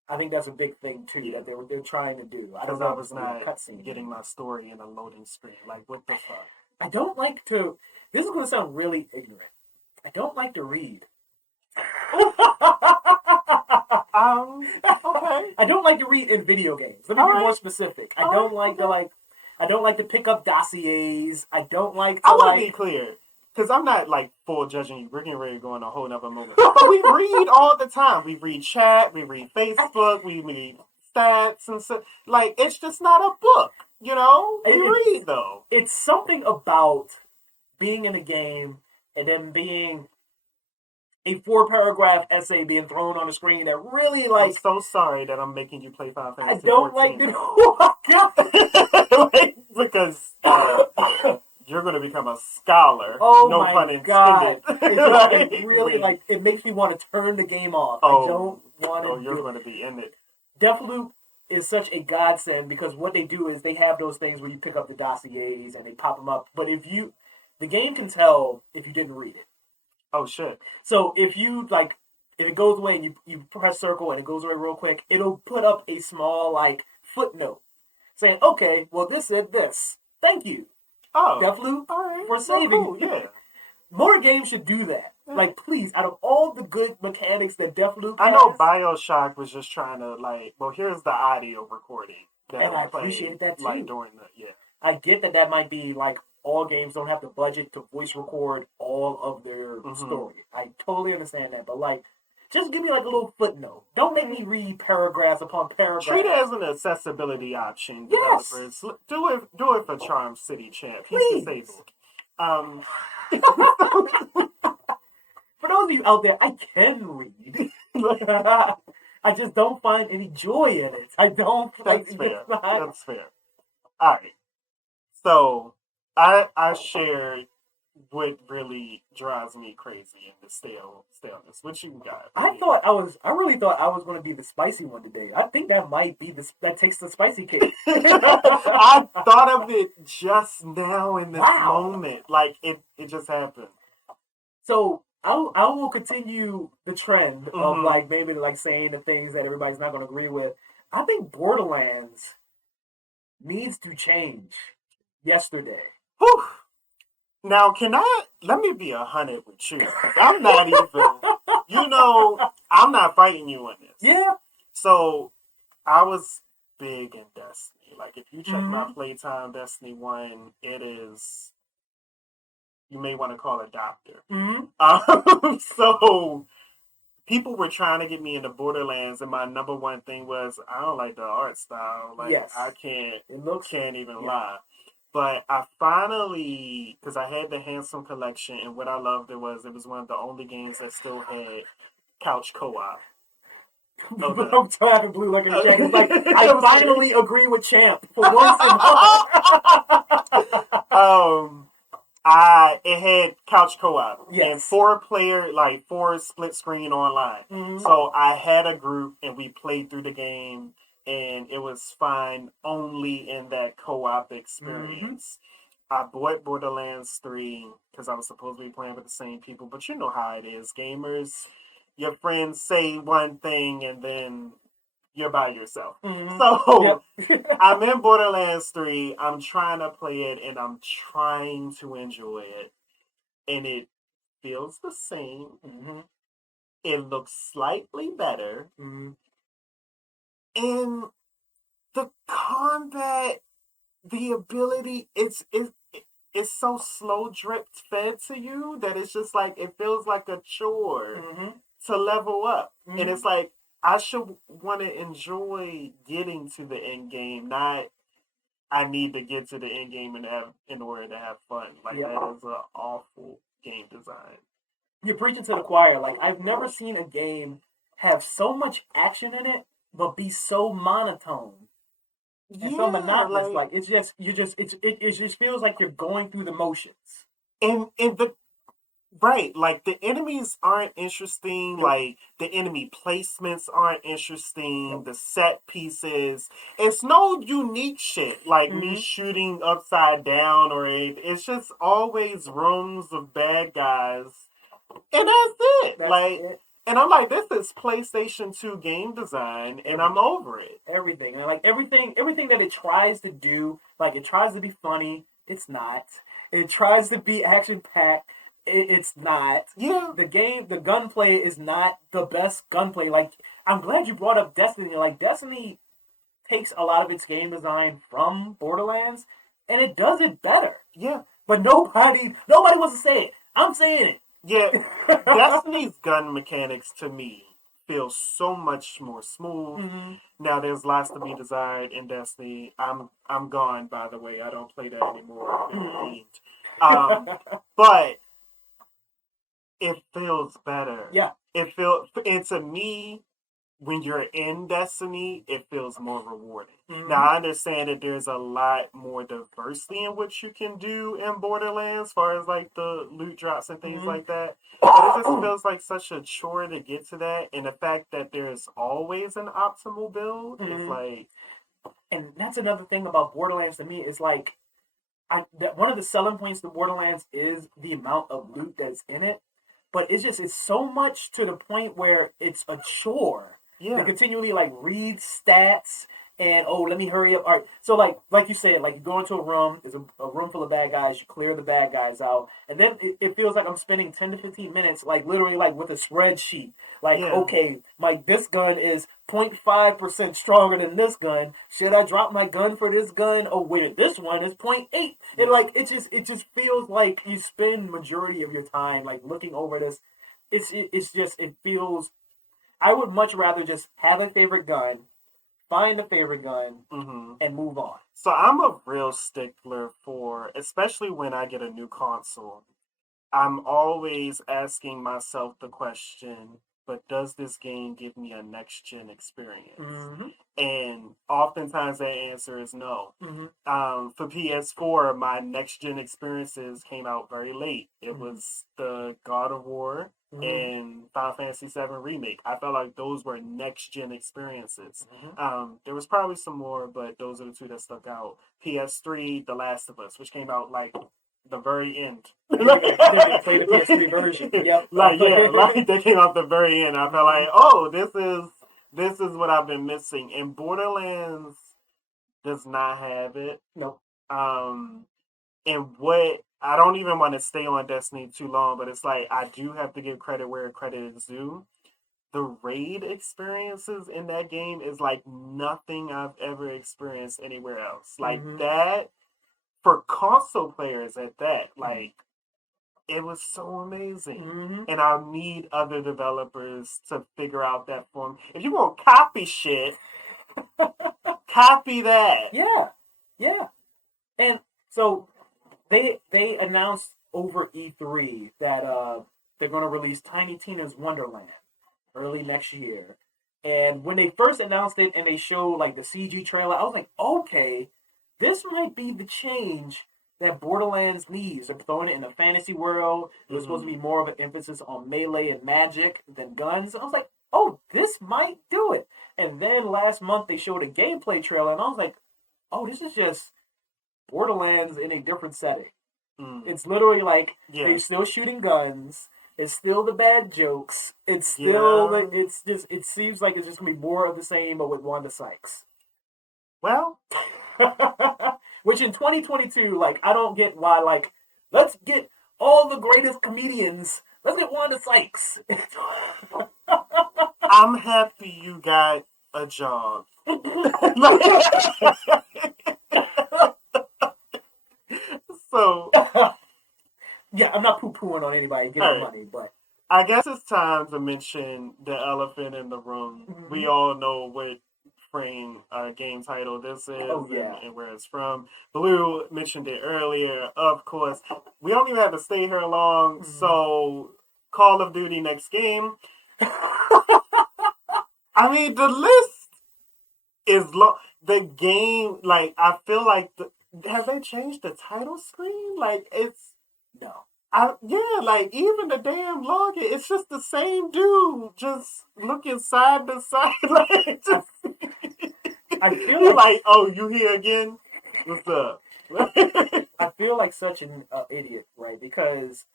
I think that's a big thing too that they're trying to do. Because I was not getting my story in a loading screen. Like, what the fuck? I don't like to. This is going to sound really ignorant. I don't like to read. Okay. I don't like to read in video games. Let me be more specific. I don't like to pick up dossiers. I don't like to. I want to be clear. Because I'm not, full judging you. We're getting ready to go on a whole nother moment. But we read all the time. We read chat. We read Facebook. We read stats and stuff. It's just not a book. We read, though. It's something about being in a game and then being a 4-paragraph essay being thrown on the screen that really, I'm so sorry that I'm making you play Final Fantasy I don't 14. Because you're going to become a scholar. Oh no my pun intended. God. It really, it makes me want to turn the game off. I don't want to. Oh, you're going to be in it. Deathloop is such a godsend because what they do is they have those things where you pick up the dossiers and they pop them up. But the game can tell if you didn't read it. Oh, shit. So if if it goes away and you press circle and it goes away real quick, it'll put up a small, footnote saying, okay, well, this said this. Thank you. Oh. Deathloop for saving. Cool, yeah. More games should do that. Yeah. Please, out of all the good mechanics that Deathloop has. I know BioShock was just trying to, here's the audio recording. And I appreciate that, too. During the, I get that might be, all games don't have the budget to voice record all of their story. I totally understand that. But, just give me, a little footnote. Don't make me read paragraphs upon paragraphs. Treat it as an accessibility option. Yes. Do it for CharmCityChamp. Please. He's disabled. For those of you out there, I can read. I just don't find any joy in it. I don't. That's fair. That's fair. All right. So I shared what really drives me crazy in the staleness. What you got? I really thought I was going to be the spicy one today. I think that might be that takes the spicy cake. I thought of it just now in this Wow. moment. Like it just happened. So I will continue the trend of Mhm. like maybe like saying the things that everybody's not going to agree with. I think Borderlands needs to change yesterday. Whew. Now, let me be 100 with you. 'Cause I'm not even, I'm not fighting you on this. Yeah. So, I was big in Destiny. Like, if you check my Mhm. playtime, Destiny 1, it is, you may want to call it Doctor. So, people were trying to get me into Borderlands, and my number one thing was, I don't like the art style. Like, Yes. I can't even yeah. lie. But I finally, because I had the Handsome Collection, and what I loved it was one of the only games that still had couch co-op. Okay. I'm tapping blue like a chat. It's like I finally agree with Champ for once in it had couch co-op and Yes. 4-player, like 4 split screen online. Mhm. So I had a group and we played through the game, and it was fine only in that co-op experience. I bought Borderlands 3 because I was supposed to be playing with the same people, but you know how it is. Gamers, your friends say one thing and then you're by yourself. So Yep. I'm in Borderlands 3. I'm trying to play it and I'm trying to enjoy it. And it feels the same. It looks slightly better. And the combat, the ability, it's so slow drip fed to you that it's just like it feels like a chore to level up. And it's like I should want to enjoy getting to the end game, not I need to get to the end game in order to have fun. Like that is an awful game design. You're preaching to the choir. Like I've never seen a game have so much action in it, but be so monotone. And so monotonous, like it's just it just feels like you're going through the motions. And the right, like the enemies aren't interesting, like the enemy placements aren't interesting, the set pieces. It's no unique shit like me shooting upside down or it's just always rooms of bad guys. And that's it. And I'm like, this is PlayStation 2 game design, and I'm over it. Everything. And like everything that it tries to do, like it tries to be funny, it's not. It tries to be action packed, it's not. Yeah. The gunplay is not the best gunplay. Like, I'm glad you brought up Destiny. Like, Destiny takes a lot of its game design from Borderlands, and it does it better. Yeah. But nobody wants to say it. I'm saying it. Yeah, Destiny's gun mechanics to me feel so much more smooth. Now there's lots to be desired in Destiny. I'm gone, by the way. I don't play that anymore. I've been redeemed. But it feels better. Yeah. And to me, when you're in Destiny, it feels more rewarding. Now, I understand that there's a lot more diversity in what you can do in Borderlands, as far as like the loot drops and things like that. But it just feels like such a chore to get to that. And the fact that there's always an optimal build is like... And that's another thing about Borderlands to me is like, one of the selling points to Borderlands is the amount of loot that's in it. But it's so much to the point where it's a chore. Yeah. To continually like read stats and let me hurry up. All right. So like you said, like you go into a room, there's a room full of bad guys, you clear the bad guys out, and then it feels like I'm spending 10 to 15 minutes like literally like with a spreadsheet. Like, okay, this gun is 0.5% stronger than this gun. Should I drop my gun for this gun? Oh wait, this one is 0.8. And like it just feels like you spend majority of your time like looking over this. It feels. I would much rather just have a favorite gun, find a favorite gun, and move on. So I'm a real stickler for, especially when I get a new console, I'm always asking myself the question, but does this game give me a next-gen experience? And oftentimes that answer is no. For PS4, my next gen experiences came out very late. It was the God of War and Final Fantasy VII Remake. I felt like those were next gen experiences. There was probably some more, but those are the two that stuck out. PS3, The Last of Us, which came out like the very end. I didn't play the PS3 version. Yep. Like they came out the very end. I felt like, oh, this is what I've been missing. And Borderlands does not have it. Nope. And what I don't even want to stay on Destiny too long, but it's like I do have to give credit where credit is due. The raid experiences in that game is like nothing I've ever experienced anywhere else. Like that for console players at that, like it was so amazing. And I need other developers to figure out that form. If you want to copy shit, copy that. Yeah. And so they announced over E3 that they're going to release Tiny Tina's Wonderland early next year. And when they first announced it and they showed like the CG trailer, I was like, okay, this might be the change that Borderlands needs. They're throwing it in a fantasy world. It was supposed to be more of an emphasis on melee and magic than guns. And I was like, oh, this might do it. And then last month they showed a gameplay trailer, and I was like, oh, this is just Borderlands in a different setting. It's literally like they're still shooting guns. It's still the bad jokes. It's still it seems like it's just gonna be more of the same, but with Wanda Sykes. Well, which in 2022, like I don't get why. Like, let's get all the greatest comedians. Let's get Wanda Sykes. I'm happy you got a job. So, yeah, I'm not poo-pooing on anybody getting money, but I guess it's time to mention the elephant in the room. We all know what frame game title this is and where it's from. Blue mentioned it earlier, of course. We don't even have to stay here long, so Call of Duty next game. I mean, the list is long. The game, like, I feel like have they changed the title screen? Like, it's no. Like even the damn login, it's just the same dude, just looking side to side. Like, just, I feel like, oh, you here again? What's up? I feel like such an idiot, right? Because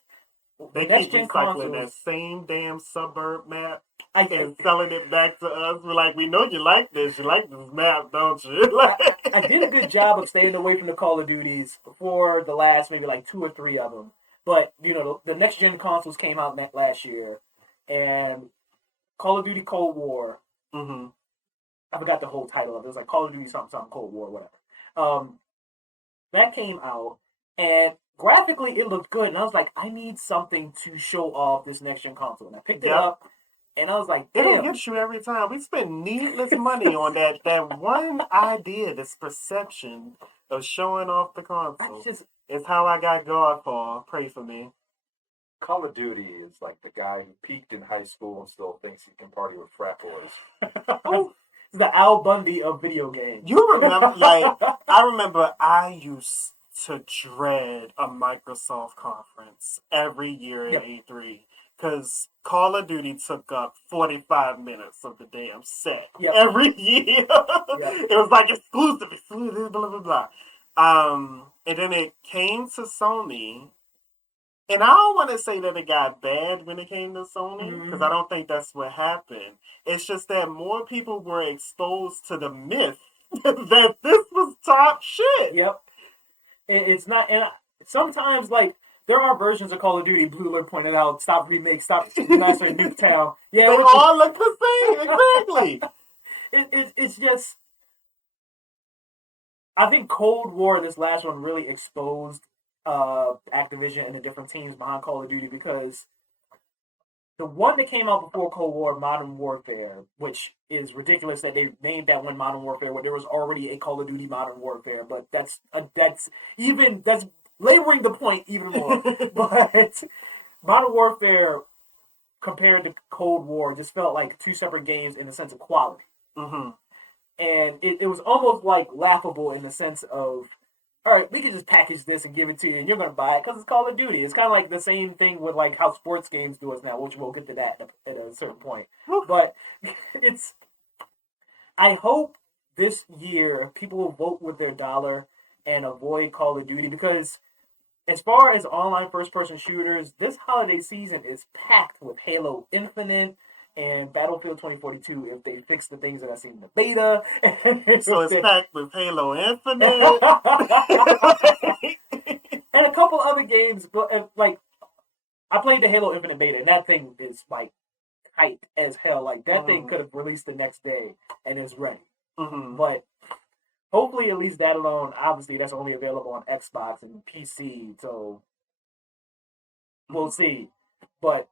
they keep recycling consoles, that same damn suburb map and selling it back to us. We're like, we know you like this. You like this map, don't you? I did a good job of staying away from the Call of Duties for the last maybe like 2 or 3 of them. But, you know, the next-gen consoles came out last year, and Call of Duty Cold War, I forgot the whole title of it. It was like Call of Duty something, Cold War, whatever. That came out, and graphically it looked good, and I was like, I need something to show off this next-gen console. And I picked it up, and I was like, damn. It'll get you every time. We spend needless money on that one idea, this perception of showing off the console. It's how I got Godfall. Pray for me. Call of Duty is like the guy who peaked in high school and still thinks he can party with frat boys. The Al Bundy of video games. You remember, like, I remember I used to dread a Microsoft conference every year at E3 because Call of Duty took up 45 minutes of the damn set every year. It was like exclusive, blah, blah, blah. And then it came to Sony, and I don't want to say that it got bad when it came to Sony, because I don't think that's what happened. It's just that more people were exposed to the myth that this was top shit. Yep. It's not, and sometimes, like, there are versions of Call of Duty, Blue Alert pointed out, stop remake, stop remastering Nuketown. Yeah, they all look the same, exactly. It's just, I think Cold War, this last one, really exposed Activision and the different teams behind Call of Duty, because the one that came out before Cold War, Modern Warfare, which is ridiculous that they named that one Modern Warfare when there was already a Call of Duty Modern Warfare, but that's laboring the point even more. But Modern Warfare compared to Cold War just felt like 2 separate games in the sense of quality. And it was almost like laughable in the sense of, all right, we can just package this and give it to you, and you're gonna buy it because it's Call of Duty. It's kind of like the same thing with like how sports games do us now, which we'll get to that at a certain point. But it's, I hope this year people will vote with their dollar and avoid Call of Duty because as far as online first-person shooters, this holiday season is packed with Halo Infinite and Battlefield 2042 if they fix the things that I seen in the beta. So it's packed with Halo Infinite. And a couple other games, but like I played the Halo Infinite beta, and that thing is like hype as hell. Like that thing could have released the next day and is ready. But hopefully, at least that alone. Obviously, that's only available on Xbox and PC, so we'll see. But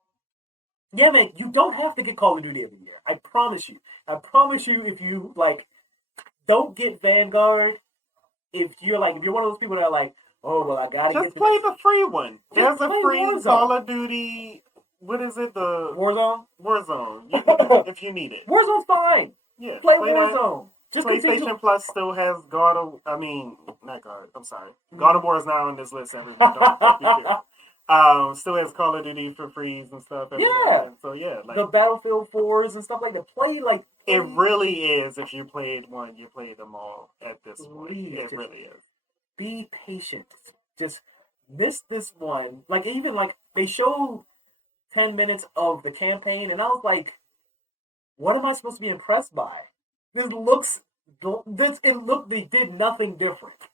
yeah, man, you don't have to get Call of Duty every year. I promise you. I promise you, if you like, don't get Vanguard. If you're one of those people that are like, oh well, I gotta just play the free one. There's a free Warzone. Call of Duty. What is it? The Warzone. Warzone. If you need it, Warzone's fine. Yeah, play Warzone. Just PlayStation Plus still has God of. I mean, not God. I'm sorry. God of War is now on this list. Everyone, don't be clear. Still has Call of Duty for freeze and stuff. Yeah. So yeah, like the Battlefield 4s and stuff like that. Play. It really is. If you played one, you played them all at this point. Please, It really is. Be patient. Just miss this one. Like even like they showed 10 minutes of the campaign, and I was like, what am I supposed to be impressed by? They did nothing different.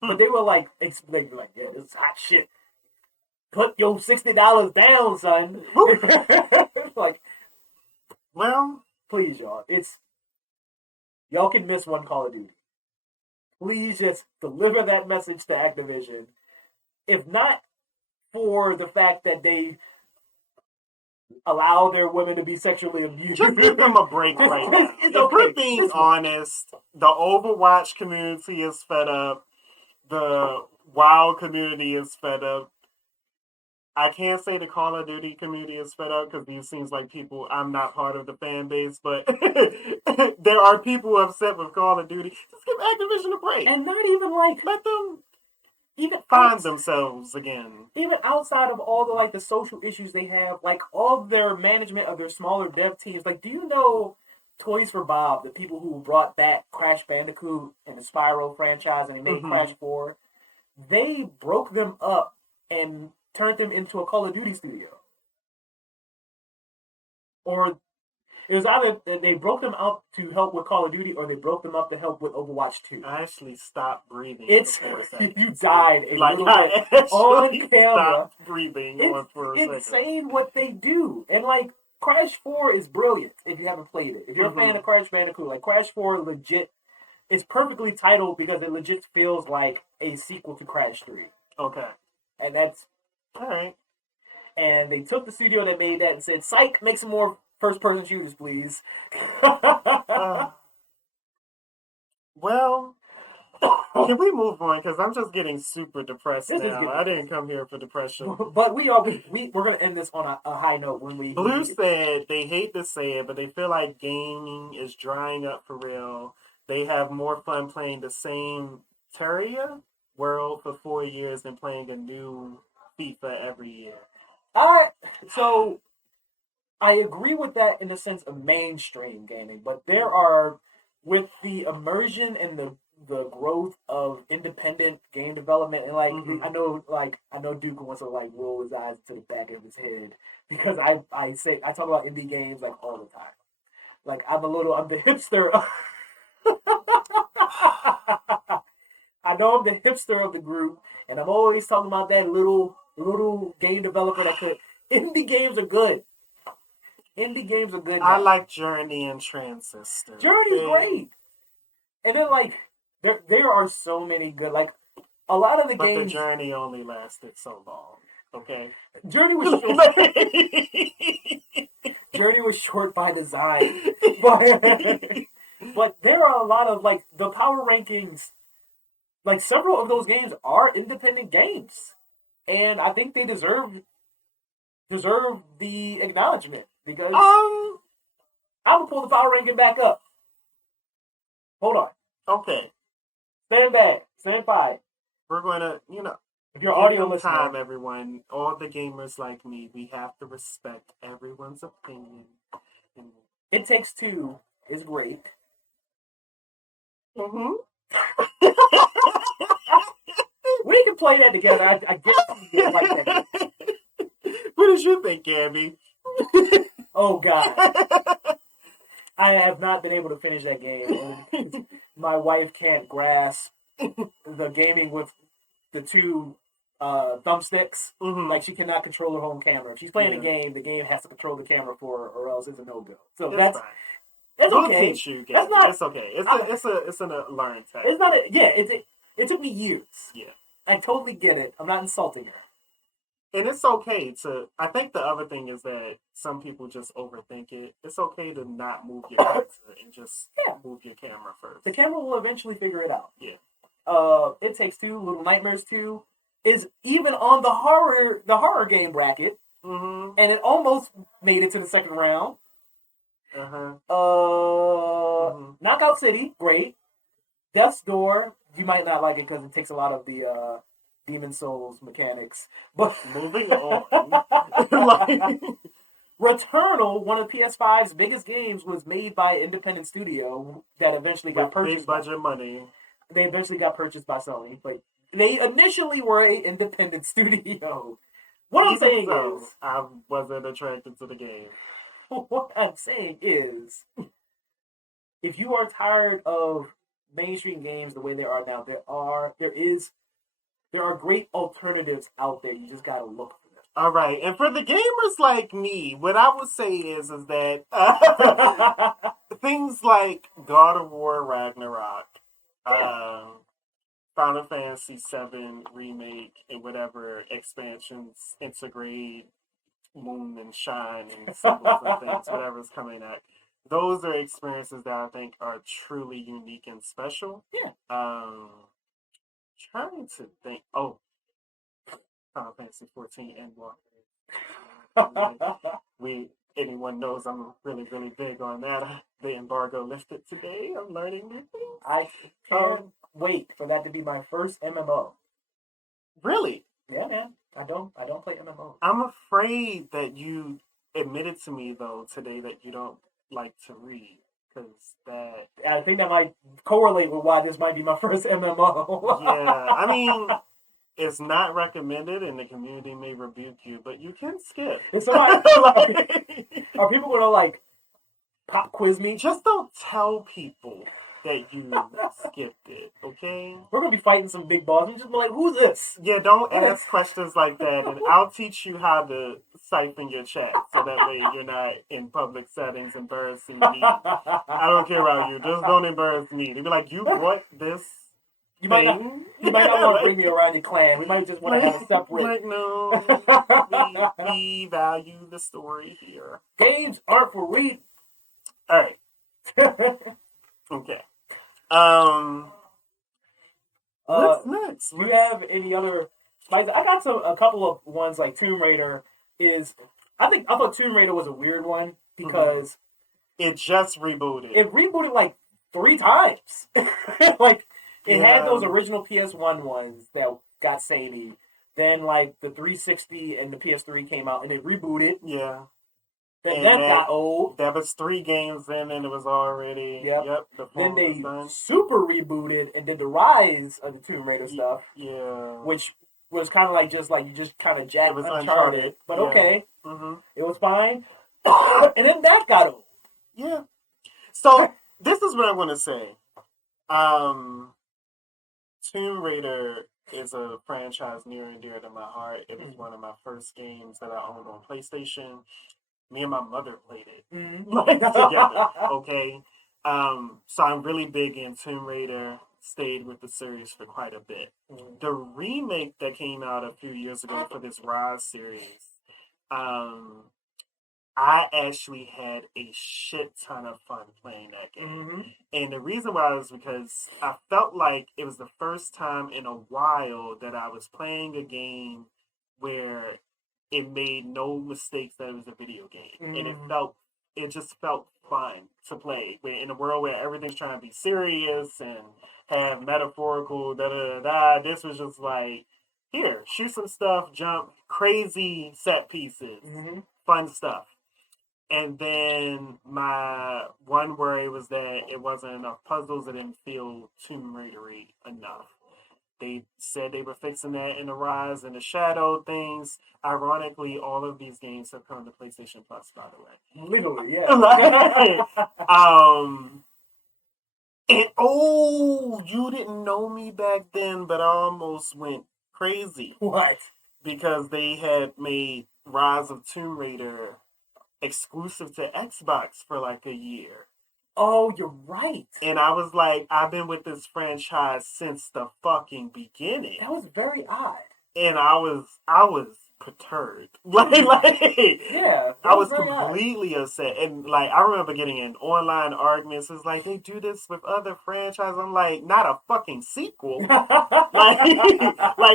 But they were like, yeah, this is hot shit. Put your $60 down, son. Like, well, please, y'all. Y'all can miss one Call of Duty. Please just deliver that message to Activision. If not for the fact that they allow their women to be sexually abused. Just give them a break right now. If we're being honest, the Overwatch community is fed up. The WoW community is fed up. I can't say the Call of Duty community is fed up because these seems like people, I'm not part of the fan base, but there are people upset with Call of Duty. Just give Activision a break. And not even like... Let them even find themselves again. Even outside of all the social issues they have, like all of their management of their smaller dev teams, like do you know Toys for Bob, the people who brought back Crash Bandicoot and the Spyro franchise and they made Crash 4, they broke them up and turned them into a Call of Duty studio. Or it was either they broke them up to help with Call of Duty or they broke them up to help with Overwatch 2. I actually stopped breathing. You died a like, little bit on camera. Breathing it's insane what they do. And like Crash 4 is brilliant if you haven't played it. If you're a fan of Crash Bandicoot, like Crash 4 legit is perfectly titled because it legit feels like a sequel to Crash 3. Okay. And that's alright. And they took the studio that made that and said, psych, make some more first-person shooters, please. Well, can we move on? Because I'm just getting super depressed now. I didn't come here for depression. But we're going to end this on a high note when we... Blue said they hate to say it, but they feel like gaming is drying up for real. They have more fun playing the same Terraria world for 4 years than playing a new FIFA every year. So I agree with that in the sense of mainstream gaming, but there are, with the immersion and the growth of independent game development, and like I know Duke wants to like roll his eyes to the back of his head because I talk about indie games like all the time. Like I'm the hipster. I know I'm the hipster of the group, and I'm always talking about that little game developer that could. Indie games are good. Indie games are good. I like Journey and Transistor. Journey's great. And then like there are so many good like a lot of the games. But the Journey only lasted so long. Okay. Journey was short. Journey was short by design. But there are a lot of like the power rankings. Like several of those games are independent games, and I think they deserve the acknowledgement because I'm gonna pull the power ranking back up. Hold on. Okay. Stand back. Stand by. We're going to, If you're give audio them listener, time, everyone. All the gamers like me, we have to respect everyone's opinion. It Takes Two is great. Mm-hmm. We can play that together. I guess you like that. What did you think, Gabby? Oh, God. I have not been able to finish that game. My wife can't grasp the gaming with the two thumbsticks. Mm-hmm. Like, she cannot control her home camera. If she's playing Yeah. the game has to control the camera for her, or else it's a no-go. So It's that's fine. It's We'll okay. teach you, Gabby. That's not. It's okay. It's a learn tech. It's not. It took me years. Yeah. I totally get it. I'm not insulting her. And it's okay to. I think the other thing is that some people just overthink it. It's okay to not move your cursor and just move your camera first. The camera will eventually figure it out. Yeah. It Takes Two, Little Nightmares 2 is even on the horror game bracket, Mm-hmm. and it almost made it to the second round. Knockout City, great. Death's Door, you might not like it because it takes a lot of the Demon Souls mechanics. But moving on. Returnal, one of PS5's biggest games, was made by an independent studio that eventually got purchased. Big budget money. They eventually got purchased by Sony, but they initially were an independent studio. What I'm saying is, I wasn't attracted to the game. What I'm saying is, if you are tired of mainstream games the way they are now, there are great alternatives out there. You just gotta look for them. All right, and for the gamers like me, what I would say is that things like God of War Ragnarok, Final Fantasy VII Remake, and whatever expansions integrate Moon and Shine and symbols and things, whatever's coming out. Those are experiences that I think are truly unique and special. Yeah. Trying to think. Oh, Final Fantasy 14 and more. Anyone knows I'm really, really big on that. The embargo lifted today. I'm learning new things. I can't wait for that to be my first MMO. Really? Yeah, man. I don't play MMOs. I'm afraid that you admitted to me though today that you don't like to read, because I think that might correlate with why this might be my first MMO. Yeah, I mean, it's not recommended, and the community may rebuke you, but you can skip. Is somebody, are people gonna pop quiz me? Just don't tell people that you skipped it, okay? We're gonna be fighting some big balls and just be like, "Who's this?" Yeah, don't ask questions like that, and I'll teach you how to siphon your chat so that way you're not in public settings embarrassing me. I don't care about you. Just don't embarrass me. They'd be like, "You brought this." You might not want to bring me around your clan. We might just want to have a separate. Like, no, we value the story here. Games aren't for reading. All right. Okay. What's next? Do you have any other spices? I got a couple of ones like Tomb Raider I thought Tomb Raider was a weird one because it just rebooted. It rebooted like 3 times. It had those original PS1 ones that got samey. Then the 360 and the PS3 came out and it rebooted. Yeah. Then that got old. There was 3 games in and it was already. Yep. Then they super rebooted and did the rise of the Tomb Raider stuff. Yeah. Which was kind of you just kind of jacked Uncharted. But okay. Mm-hmm. It was fine. And then that got old. Yeah. So this is what I want to say. Tomb Raider is a franchise near and dear to my heart. It was one of my first games that I owned on PlayStation. Me and my mother played it together. Okay. So I'm really big in Tomb Raider. Stayed with the series for quite a bit. The remake that came out a few years ago for this Rise series, I actually had a shit ton of fun playing that game. And the reason why was because I felt like it was the first time in a while that I was playing a game where it made no mistakes that it was a video game. And it it just felt fun to play. In a world where everything's trying to be serious and have metaphorical da da da da, this was just like, here, shoot some stuff, jump, crazy set pieces, fun stuff. And then my one worry was that it wasn't enough puzzles. It didn't feel Tomb Raider-y enough. They said they were fixing that in the Rise and the Shadow things. Ironically, all of these games have come to PlayStation Plus, by the way. Literally, yeah. And oh, you didn't know me back then, but I almost went crazy. What? Because they had made Rise of Tomb Raider exclusive to Xbox for like a year. Oh, you're right. And I was like, I've been with this franchise since the fucking beginning. That was very odd. And I was perturbed. Yeah. I was completely upset. And like I remember getting in online arguments. It's like they do this with other franchises. I'm like, not a fucking sequel. like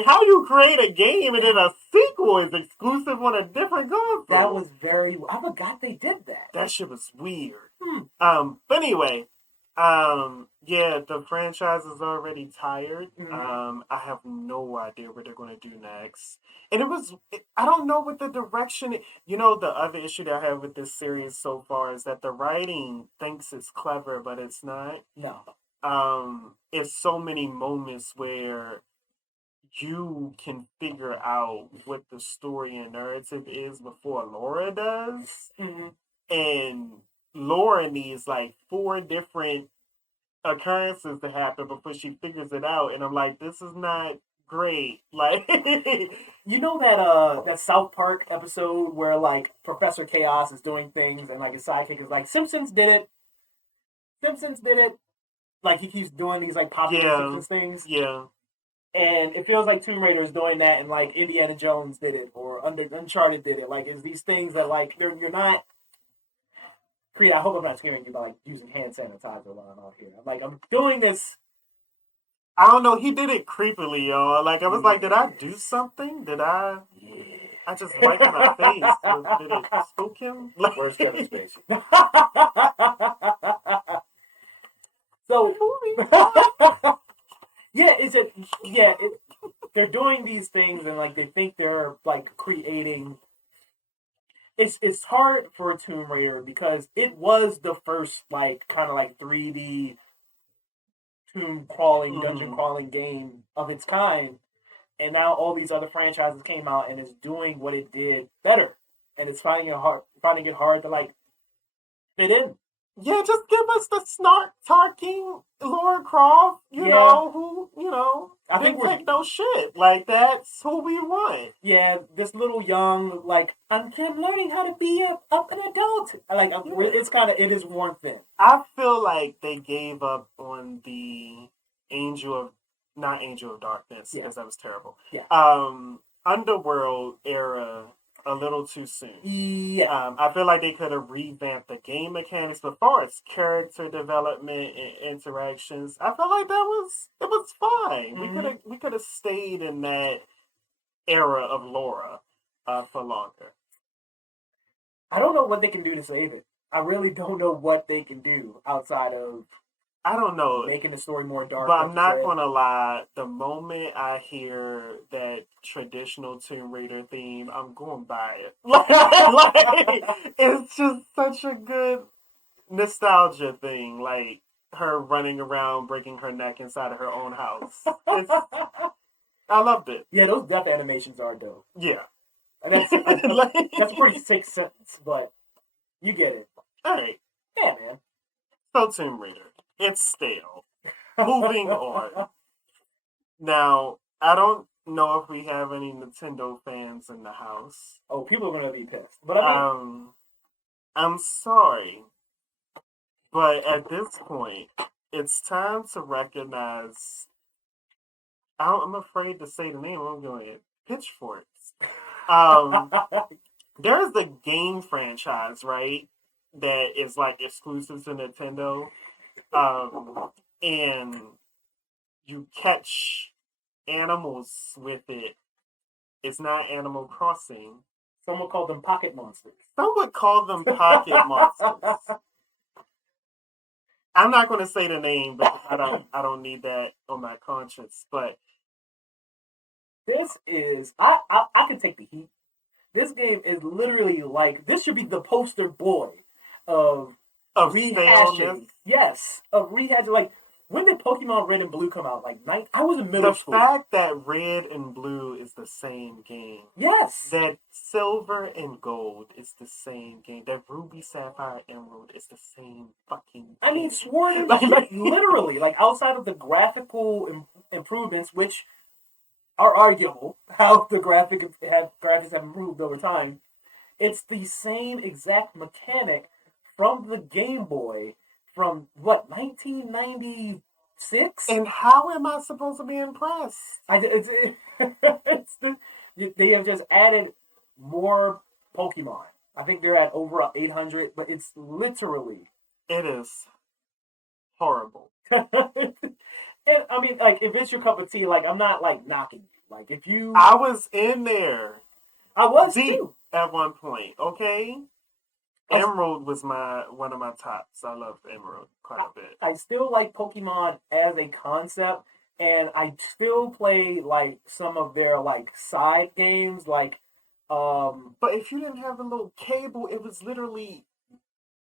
how do you create a game and then a sequel is exclusive on a different console? That was very. I forgot they did that. That shit was weird. But anyway, yeah, the franchise is already tired. I have no idea what they're going to do next. And I don't know what the direction, the other issue that I have with this series so far is that the writing thinks it's clever, but it's not. No. It's so many moments where you can figure out what the story and narrative is before Laura does. And Laura needs like 4 different occurrences to happen before she figures it out, and I'm like, this is not great. Like, you know that South Park episode where like Professor Chaos is doing things and like his sidekick is like, Simpsons did it. Like he keeps doing these like popular Simpsons things. Yeah. And it feels like Tomb Raider is doing that, and like Indiana Jones did it, or Uncharted did it. Like it's these things that like you're not. Creed, I hope I'm not scaring you by like using hand sanitizer while I'm out here. I'm doing this. I don't know. He did it creepily, y'all. Like I was like, did I do something? Did I? Yeah. I just wiped my face. Did it spook him? Like, where's Kevin Spacey? So, they're doing these things and like they think they're like creating. It's hard for a Tomb Raider because it was the first like kind of like 3D tomb crawling, dungeon crawling game of its kind, and now all these other franchises came out and it's doing what it did better, and it's finding it hard to like fit in. Yeah, just give us the snark talking Laura Croft, you know, who, I didn't take no shit. Like, that's who we want. Yeah, this little young, like, I'm learning how to be an adult. Like, it is one thing. I feel like they gave up on the not Angel of Darkness, because that was terrible. Yeah. Underworld era a little too soon. Yeah. I feel like they could have revamped the game mechanics, but as far as character development and interactions, I felt like it was fine. We could have stayed in that era of Laura for longer. I don't know what they can do to save it. I really don't know what they can do outside of I don't know. Making the story more dark. But I'm not going to lie. The moment I hear that traditional Tomb Raider theme, I'm going to buy it. It's just such a good nostalgia thing. Like her running around, breaking her neck inside of her own house. I loved it. Yeah, those death animations are dope. Yeah. And that's a pretty sick sentence, but you get it. All right. Yeah, man. So Tomb Raider. It's stale. Moving on. Now, I don't know if we have any Nintendo fans in the house. Oh, people are gonna be pissed. But I'm sorry, but at this point, it's time to recognize. I'm afraid to say the name. I'm going Pitchforks. There's the game franchise, right? That is like exclusive to Nintendo. And you catch animals with it. It's not Animal Crossing. Some would call them pocket monsters. Some would call them pocket monsters. I'm not going to say the name because I don't need that on my conscience. But This is I could take the heat. This game is literally like this should be the poster boy of rehashing. staleness. Yes, of rehashing. Like when did Pokemon Red and Blue come out? Like I was in middle school. The fact that Red and Blue is the same game. Yes. That Silver and Gold is the same game. That Ruby, Sapphire, Emerald is the same fucking game. I mean, sworn literally, like outside of the graphical improvements, which are arguable, how the graphics have improved over time. It's the same exact mechanic from the Game Boy from what 1996. And how am I supposed to be impressed? They have just added more Pokemon. I think they're at over 800, but it's literally. It is horrible. And I mean, like, if it's your cup of tea, like, I'm not like knocking you. Like, if you, I was in there. I was deep too. At one point. Okay, Emerald was one of my tops. I love Emerald quite a bit. I still like Pokemon as a concept, and I still play like some of their like side games, like. But if you didn't have a little cable, it was literally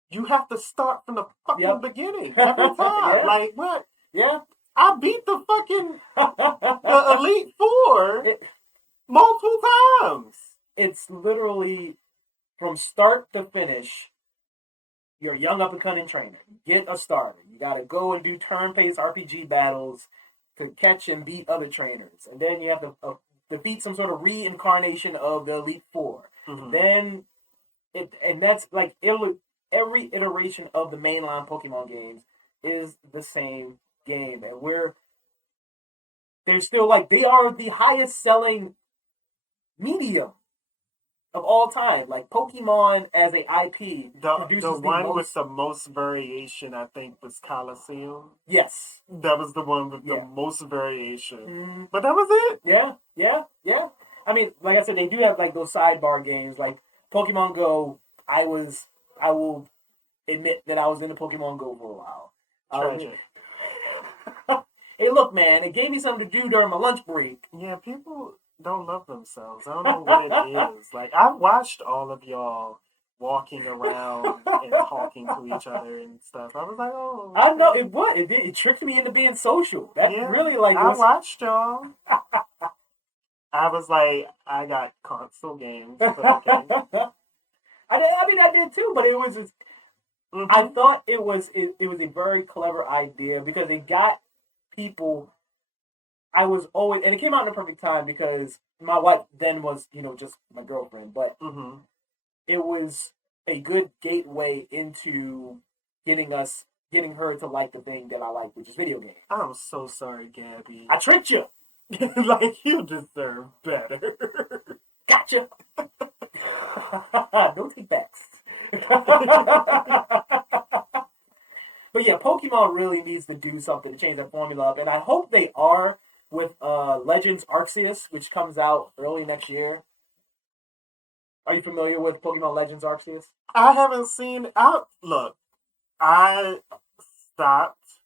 you have to start from the fucking beginning every time. Yeah. Like what? Yeah. I beat the fucking Elite Four multiple times. It's literally from start to finish. You're a young up-and-coming trainer. Get a starter. You got to go and do turn-based RPG battles to catch and beat other trainers. And then you have to defeat some sort of reincarnation of the Elite Four. Mm-hmm. Then, and that's like every iteration of the mainline Pokemon games is the same game. And they're still like, they are the highest selling medium of all time. Like Pokemon as a IP produces the one most... with the most variation, I think, was Coliseum. Yes, that was the one with the most variation. Mm-hmm. But that was it. Yeah. I mean, like I said, they do have like those sidebar games, like Pokemon Go. I will admit that I was into Pokemon Go for a while. Tragic. Hey, look, man, it gave me something to do during my lunch break. Yeah, people don't love themselves. I don't know what it is. Like, I watched all of y'all walking around and talking to each other and stuff. I was like, oh. I know it would. It tricked me into being social. That really like. I watched y'all. I was like, I got console games, but okay. I did too, but it was just. Mm-hmm. I thought it was a very clever idea because it got people. I was always, and it came out in the perfect time because my wife then was, just my girlfriend, but it was a good gateway into getting her to like the thing that I like, which is video games. I'm so sorry, Gabby. I tricked you. Like, you deserve better. Gotcha. No take backs. But yeah, Pokemon really needs to do something to change their formula up, and I hope they are with Legends Arceus, which comes out early next year. Are you familiar with Pokemon Legends Arceus? I haven't seen. I stopped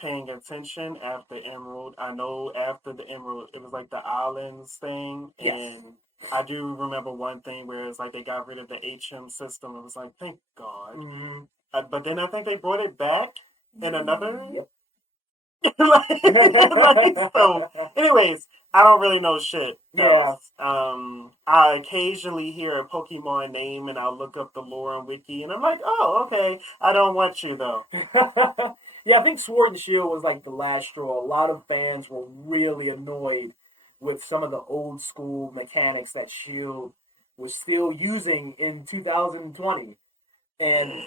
paying attention after Emerald. I know after the Emerald, it was like the Islands thing, and I do remember one thing where it's like they got rid of the HM system. It was like, thank God. But then I think they brought it back in another. Yep. So, anyways, I don't really know shit. Yeah. I occasionally hear a Pokemon name and I'll look up the lore on Wiki and I'm like, oh, okay. I don't want you though. Yeah, I think Sword and Shield was like the last straw. A lot of fans were really annoyed with some of the old school mechanics that Shield was still using in 2020. And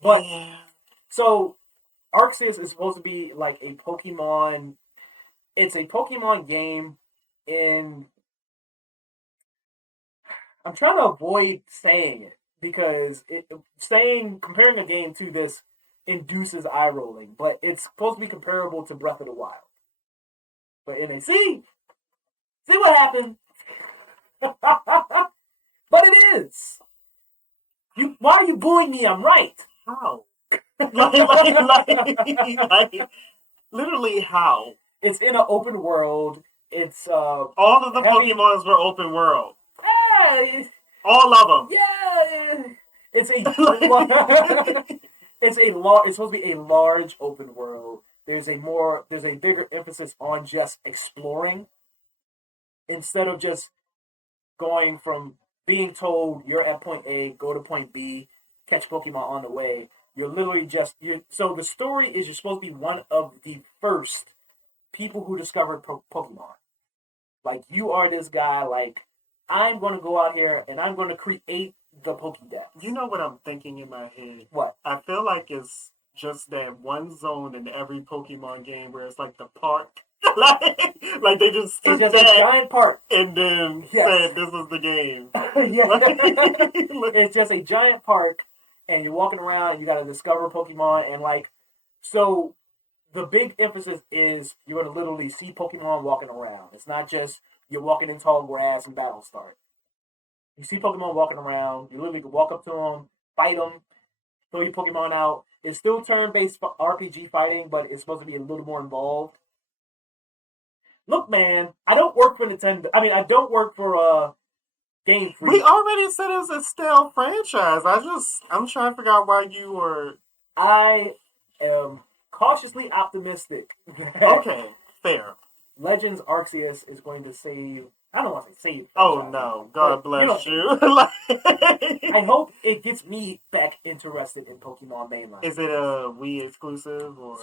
but so Arceus is supposed to be like a Pokemon. It's a Pokemon game in. I'm trying to avoid saying it because comparing a game to this induces eye rolling, but it's supposed to be comparable to Breath of the Wild. But see what happened. But it is. Why are you booing me? I'm right. How? like, literally how? It's in an open world. It's All of the heavy- Pokemons were open world. Yeah, All of them. yeah. It's a it's supposed to be a large open world. There's a bigger emphasis on just exploring instead of just going from being told you're at point A, go to point B, catch Pokemon on the way. You're literally so the story is you're supposed to be one of the first people who discovered Pokemon. Like, you are this guy, like, I'm going to go out here and I'm going to create the Pokédex. You know what I'm thinking in my head? What? I feel like it's just that one zone in every Pokemon game where it's like the park. like they just It's just a giant park. And then said this is the game. It's just a giant park and you're walking around and you got to discover Pokemon and like, so the big emphasis is you're going to literally see Pokemon walking around. It's not just you're walking in tall grass and battles start. You see Pokemon walking around. You literally can walk up to them, fight them, throw your Pokemon out. It's still turn-based RPG fighting, but it's supposed to be a little more involved. Look, man, I don't work for Nintendo. I mean, I don't work for Game Freak. We already said it was a stale franchise. I'm trying to figure out why you were... I am cautiously optimistic. Okay, fair. Legends Arceus is going to save... I don't want to say save. Oh, no. God bless you. I hope it gets me back interested in Pokemon mainline. Is it a Wii exclusive? Or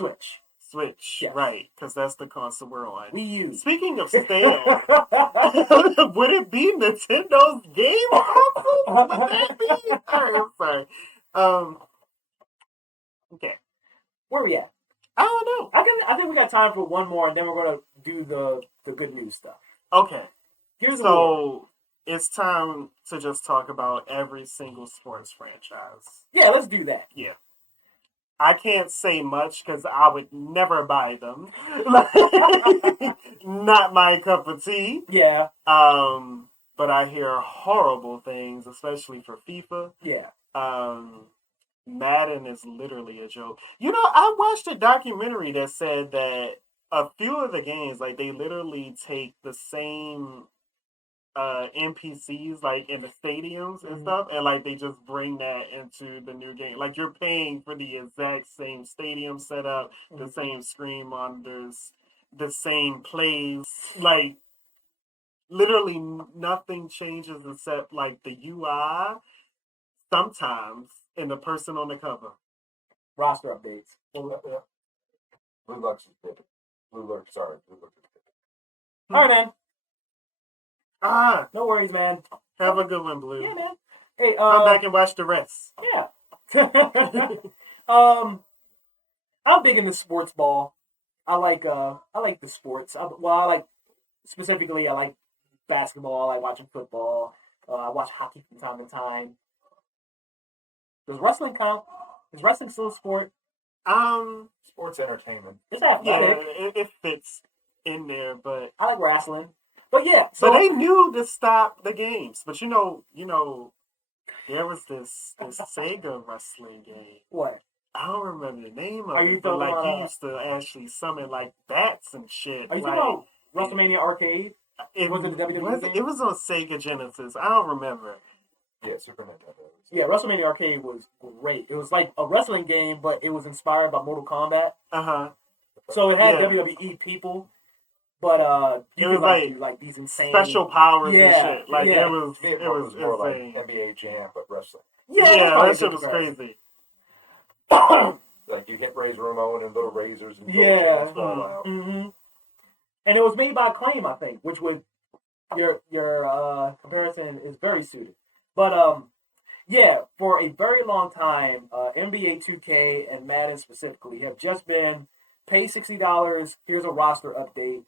Switch, yes. Right, because that's the console we're on. Wii U. Speaking of stale, would it be Nintendo's game console? Would that be? I'm sorry. Okay. Where are we at? I don't know. I think we got time for one more, and then we're going to do the good news stuff. Okay. So it's time to just talk about every single sports franchise. Yeah, let's do that. Yeah. I can't say much because I would never buy them. Not my cup of tea. Yeah. But I hear horrible things, especially for FIFA. Yeah. Madden is literally a joke. You know, I watched a documentary that said that a few of the games, like, they literally take the same NPCs, like, in the stadiums and stuff, and, like, they just bring that into the new game. Like, you're paying for the exact same stadium setup, the same screen monitors, the same plays. Like, literally nothing changes except, like, the UI sometimes and the person on the cover. Roster updates. Blue Lux is good. Blue Lux is good. All right, man. No worries, man. Have a good one, Blue. Yeah, man. Hey, come back and watch the rest. Yeah. I'm big into sports ball. I like the sports. I like basketball. I like watching football. I watch hockey from time to time. Does wrestling count? Is wrestling still a sport? Sports entertainment. It's athletic. Yeah, it fits in there, but I like wrestling. But yeah, so they knew to stop the games. But you know, there was this Sega wrestling game. What? I don't remember the name of Are it, you but like talking you about, used to actually summon like bats and shit. Are you like, talking about WrestleMania Arcade? Was it the WWE game? It was on Sega Genesis. I don't remember. Yeah, Super Nintendo. Yeah, WrestleMania Arcade was great. It was like a wrestling game, but it was inspired by Mortal Kombat. So it had WWE people, but it was like these insane special powers and shit. Like yeah. It was more insane. like NBA Jam, but wrestling. Yeah, that shit was crazy. Like you hit Razor Ramon and little razors and fall out. Mm-hmm. And it was made by Acclaim, I think, which would your comparison is very suited. But yeah, for a very long time, NBA 2K and Madden specifically have just been pay $60. Here's a roster update,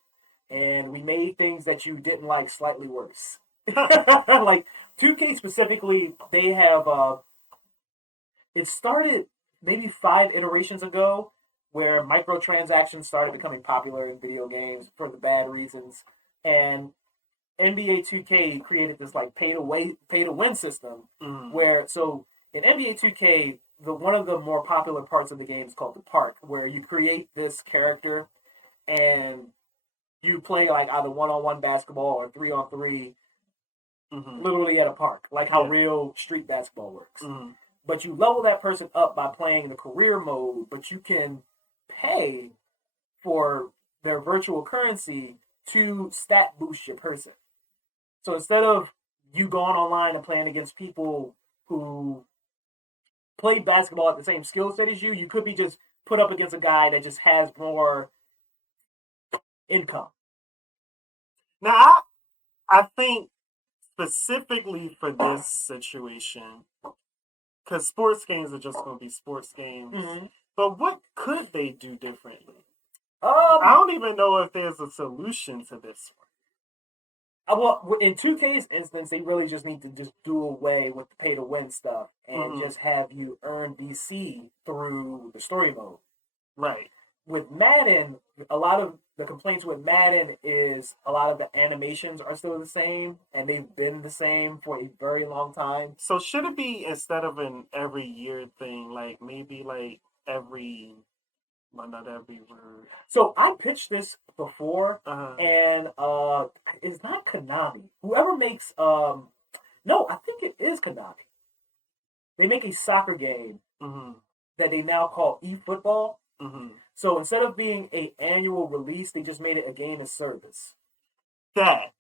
and we made things that you didn't like slightly worse. Like 2K specifically, they have it started maybe 5 iterations ago where microtransactions started becoming popular in video games for the bad reasons, and NBA 2K created this like pay to win system where so in NBA 2K one of the more popular parts of the game is called the park, where you create this character and you play like either 1-on-1 basketball or 3-on-3, literally at a park, like how real street basketball works. But you level that person up by playing the career mode, but you can pay for their virtual currency to stat boost your person. So instead of you going online and playing against people who play basketball at the same skill set as you, you could be just put up against a guy that just has more income. Now, I think specifically for this situation, because sports games are just going to be sports games, but what could they do differently? I don't even know if there's a solution to this one. Well, in 2K's instance, they really just need to just do away with the pay-to-win stuff and just have you earn DC through the story mode. Right. With Madden, a lot of the complaints with Madden is a lot of the animations are still the same, and they've been the same for a very long time. So should it be, instead of an every year thing, like maybe like every... Well, not every word. So I pitched this before, and it's not Konami. Whoever makes no, I think it is Konami. They make a soccer game that they now call eFootball. So instead of being an annual release, they just made it a game as service.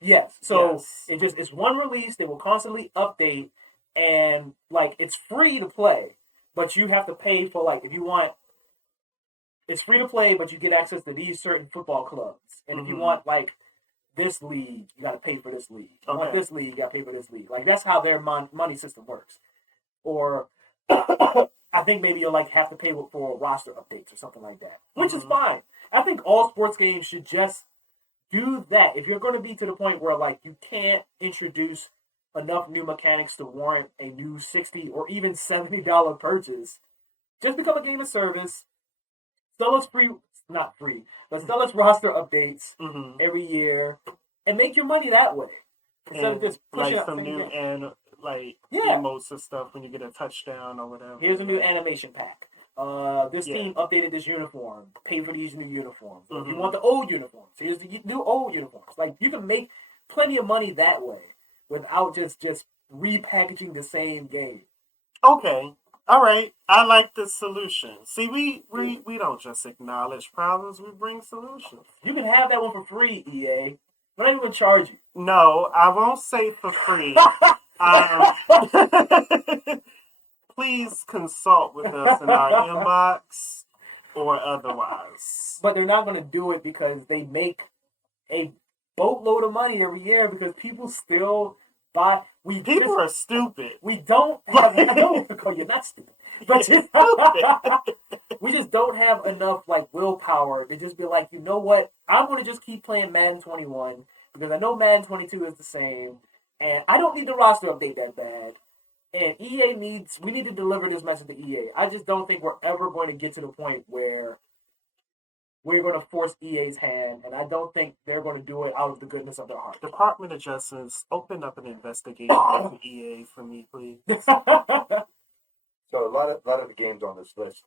Yes. So it's one release. They will constantly update, and like it's free to play, but you have to pay for like if you want. It's free to play, but you get access to these certain football clubs. And if you want, like, this league, you got to pay for this league. If you want this league, you got to pay for this league. Like, that's how their money system works. Or I think maybe you'll, like, have to pay for roster updates or something like that, which is fine. I think all sports games should just do that. If you're going to be to the point where, like, you can't introduce enough new mechanics to warrant a new $60 or even $70 purchase, just become a game of service. Sell us not free, but sell us roster updates every year, and make your money that way instead of just pushing like out some new game. emotes and stuff when you get a touchdown or whatever. Here's a new animation pack. This team updated this uniform. Pay for these new uniforms. If you want the old uniforms, here's the new old uniforms. Like you can make plenty of money that way without just repackaging the same game. Okay. All right, I like the solution. See, we don't just acknowledge problems; we bring solutions. You can have that one for free, EA. I'm not even gonna charge you. No, I won't say for free. Please consult with us in our inbox or otherwise. But they're not gonna do it because they make a boatload of money every year because people still buy. People are stupid. We don't have. I don't call you not stupid, but we just don't have enough like willpower to just be like, you know what? I'm going to just keep playing Madden 21 because I know Madden 22 is the same, and I don't need the roster update that bad. And we need to deliver this message to EA. I just don't think we're ever going to get to the point where we're going to force EA's hand, and I don't think they're going to do it out of the goodness of their heart. Department of Justice, open up an investigation into EA for me, please. So a lot of the games on this list,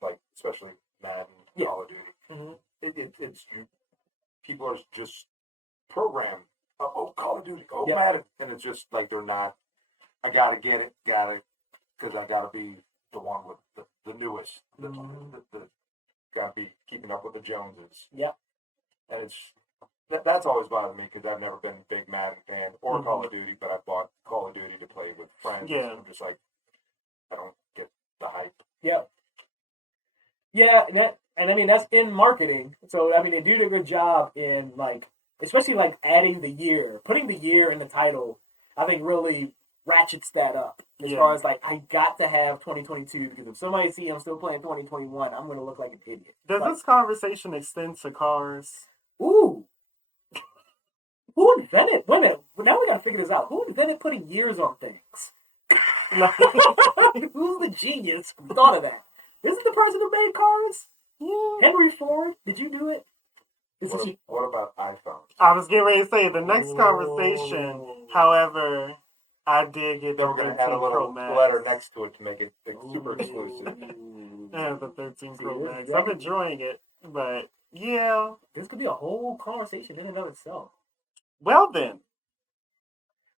like especially Madden, Call of Duty, it's people are just programmed. Oh, Call of Duty, Madden, and it's just like they're not. I gotta get it, because I gotta be the one with the newest, the gotta be keeping up with the Joneses. Yep. And that's always bothered me because I've never been a big Madden fan or Call of Duty, but I bought Call of Duty to play with friends. Yeah. I'm just like, I don't get the hype. Yep. Yeah, and I mean that's in marketing. So I mean they do a good job in like, especially like adding the year, putting the year in the title. I think really ratchets that up as far as like I got to have 2022 because if somebody see I'm still playing 2021, I'm going to look like an idiot. Does this conversation extend to cars? Ooh, who invented? Wait a minute. Now we got to figure this out. Who invented putting years on things? Who's the genius who thought of that? Is it the person who made cars? Yeah. Henry Ford. Did you do it? What about iPhones? I was getting ready to say the next conversation. Oh. However, I did get Then the we're going 13 to add a Pro little Max. letter next to it to make it super exclusive. I have the 13 Pro See, Max. that I'm could- enjoying it, but yeah. This could be a whole conversation in and of itself. Well then,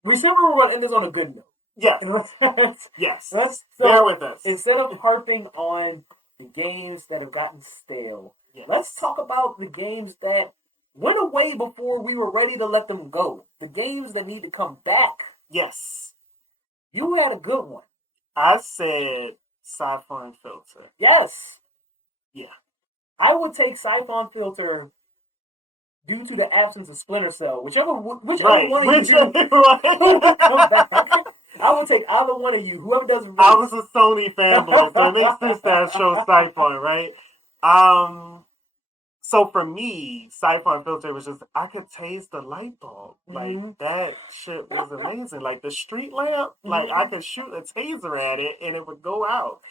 We said we were going to end this on a good note. yes, let's, yes. so Bear with us. instead of harping on the games that have gotten stale, Yes. let's talk about the games that went away before we were ready to let them go. The games that need to come back. Yes, You had a good one. I said Siphon Filter. Yes. Yeah. I would take Siphon Filter due to the absence of Splinter Cell. Whichever Right. one of you Right. come back. I would take either one of you, whoever does it. I was a Sony fanboy, so it makes sense that I chose Siphon, right? So for me, Siphon Filter was just, I could taste the light bulb. Like, Mhm. that shit was amazing. Like, the street lamp, like, I could shoot a taser at it and it would go out.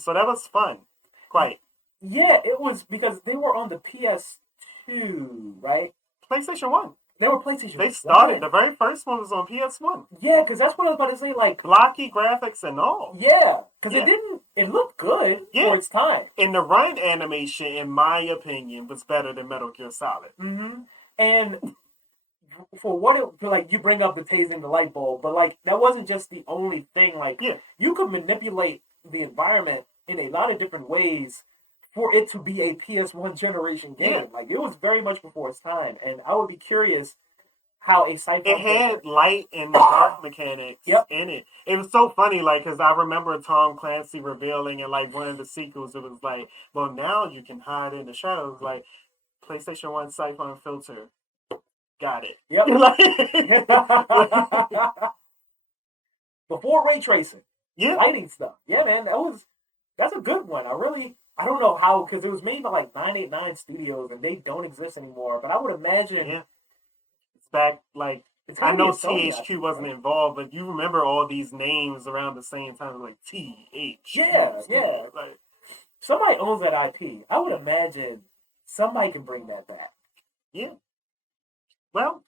So that was fun. Quite. Yeah, it was because they were on the PS2, right? PlayStation 1. They were PlayStation. They started, 1. the very first one was on PS1. Yeah, because that's what I was about to say. Like, Blocky graphics and all. yeah, because Yeah. it looked good Yeah. for its time. And the run animation, in my opinion, was better than Metal Gear Solid. Mm-hmm. And for what it, like, you bring up the tasing the light bulb, but like that wasn't just the only thing. Like, Yeah. you could manipulate the environment in a lot of different ways for it to be a PS1 generation game. Yeah. Like, it was very much before its time, and I would be curious how a Siphon It had light and dark mechanics Yep. in it. It was so funny, like, because I remember Tom Clancy revealing in, like, one of the sequels, it was like, well, now you can hide in the shadows. Like, PlayStation 1 Siphon Filter. Got it. Yep. Like, Before ray tracing, yeah. lighting stuff. Yeah, man, that's a good one. I don't know how, because it was made by like 989 Studios and they don't exist anymore. But I would imagine Yeah. It's back, like, it's I gotta know be a Sony, THQ wasn't involved, but you remember all these names around the same time, like THQ. Yeah. Like, Somebody owns that IP. I would imagine somebody can bring that back. yeah. Well,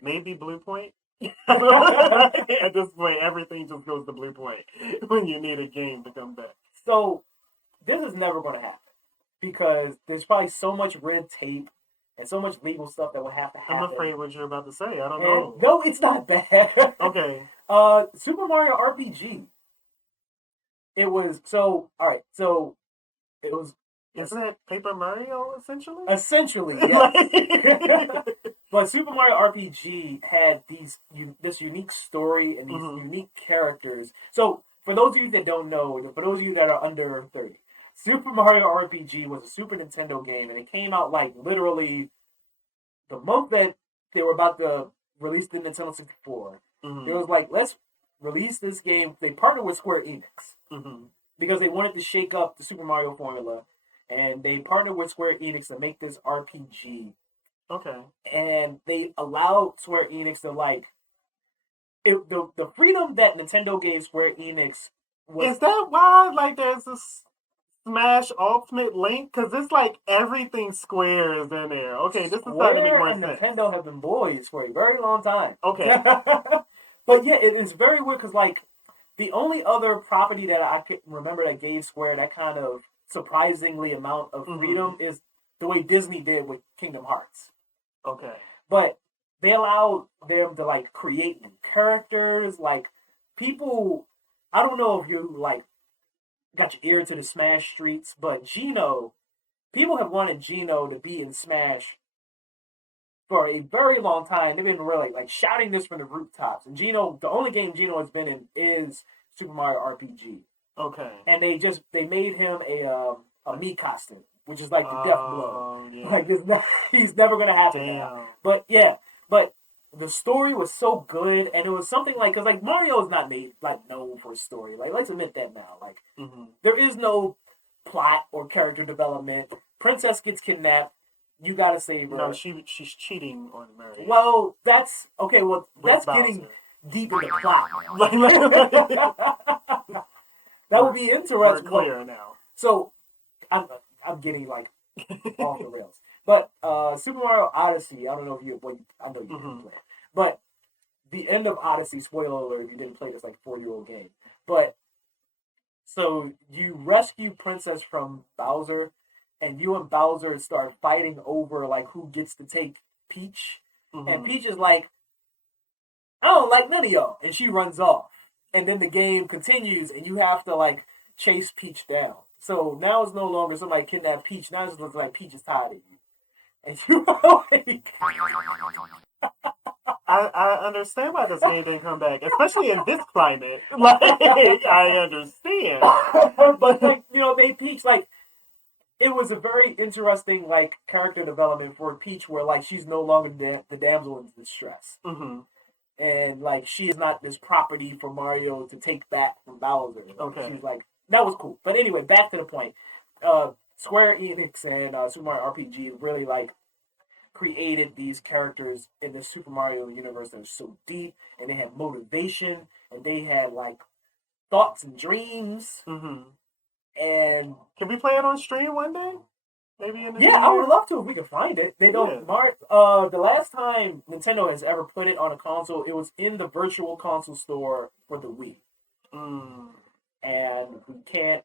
maybe Blue Point. At this point, everything just goes to Blue Point when you need a game to come back. So this is never going to happen because there's probably so much red tape and so much legal stuff that will have to happen. I'm afraid what you're about to say. I don't And know. no, it's not bad. Okay. Super Mario RPG. It was so all right. So it was Isn't that Paper Mario essentially? essentially yes. Like- But Super Mario RPG had this unique story and these Mhm. unique characters. So for those of you that don't know, for those of you that are under 30, Super Mario RPG was a Super Nintendo game, and it came out like literally the month that they were about to release the Nintendo 64. Mhm. It was like, let's release this game. They partnered with Square Enix Mhm. because they wanted to shake up the Super Mario formula, and they partnered with Square Enix to make this RPG. Okay. And they allowed Square Enix to the freedom that Nintendo gave Square Enix was Is that why, like, there's this Smash Ultimate Link? Because it's like everything Square is in there. Okay, this is starting to make Square more and sense. Nintendo have been boys for a very long time. Okay. But yeah, it is very weird because like the only other property that I could remember that gave Square that kind of surprisingly amount of Mhm. freedom is the way Disney did with Kingdom Hearts. Okay. But they allowed them to like create new characters, like people. I don't know if you like got your ear to the Smash streets, but Gino, people have wanted Gino to be in Smash for a very long time. They've been really like shouting this from the rooftops. And Gino, the only game Gino has been in is Super Mario RPG. Okay. And they made him a Mii costume, which is like the death blow. Oh, yeah. Like he's never gonna happen now. Damn. But yeah, but the story was so good, and it was something like because like Mario is not made like known for his story. Like let's admit that now. Like Mhm. there is no plot or character development. Princess gets kidnapped. You gotta save her. No, she's cheating on Mario. Well, that's okay. Well, With that's Bowser. getting deep into plot. Like- That would be We're interesting. clear now. So I'm getting like off the rails. But Super Mario Odyssey, I don't know if you, well, I know you didn't Mhm. play it, but the end of Odyssey, spoiler alert, if you didn't play this like 4-year-old game, but so you rescue Princess from Bowser, and you and Bowser start fighting over like who gets to take Peach, and Mhm. Peach is like, I don't like none of y'all, and she runs off, and then the game continues, and you have to like chase Peach down. So now it's no longer somebody kidnapped Peach. Now it just looks like Peach is tired of you, and you are like, I understand why this game didn't come back, especially in this climate. Like, I understand. but like they Peach like it was a very interesting like character development for Peach, where like she's no longer the damsel in distress, Hmm. and like she is not this property for Mario to take back from Bowser. Like, Okay. she's like that was cool. But anyway, back to the point. Square Enix and Super Mario RPG really like created these characters in the Super Mario universe that are so deep, and they had motivation, and they had like thoughts and dreams, Hmm. and Can we play it on stream one day? Maybe in the yeah, new I year? would love to if we could find it. They don't. The last time Nintendo has ever put it on a console, it was in the Virtual Console store for the Wii, Mm. and we can't.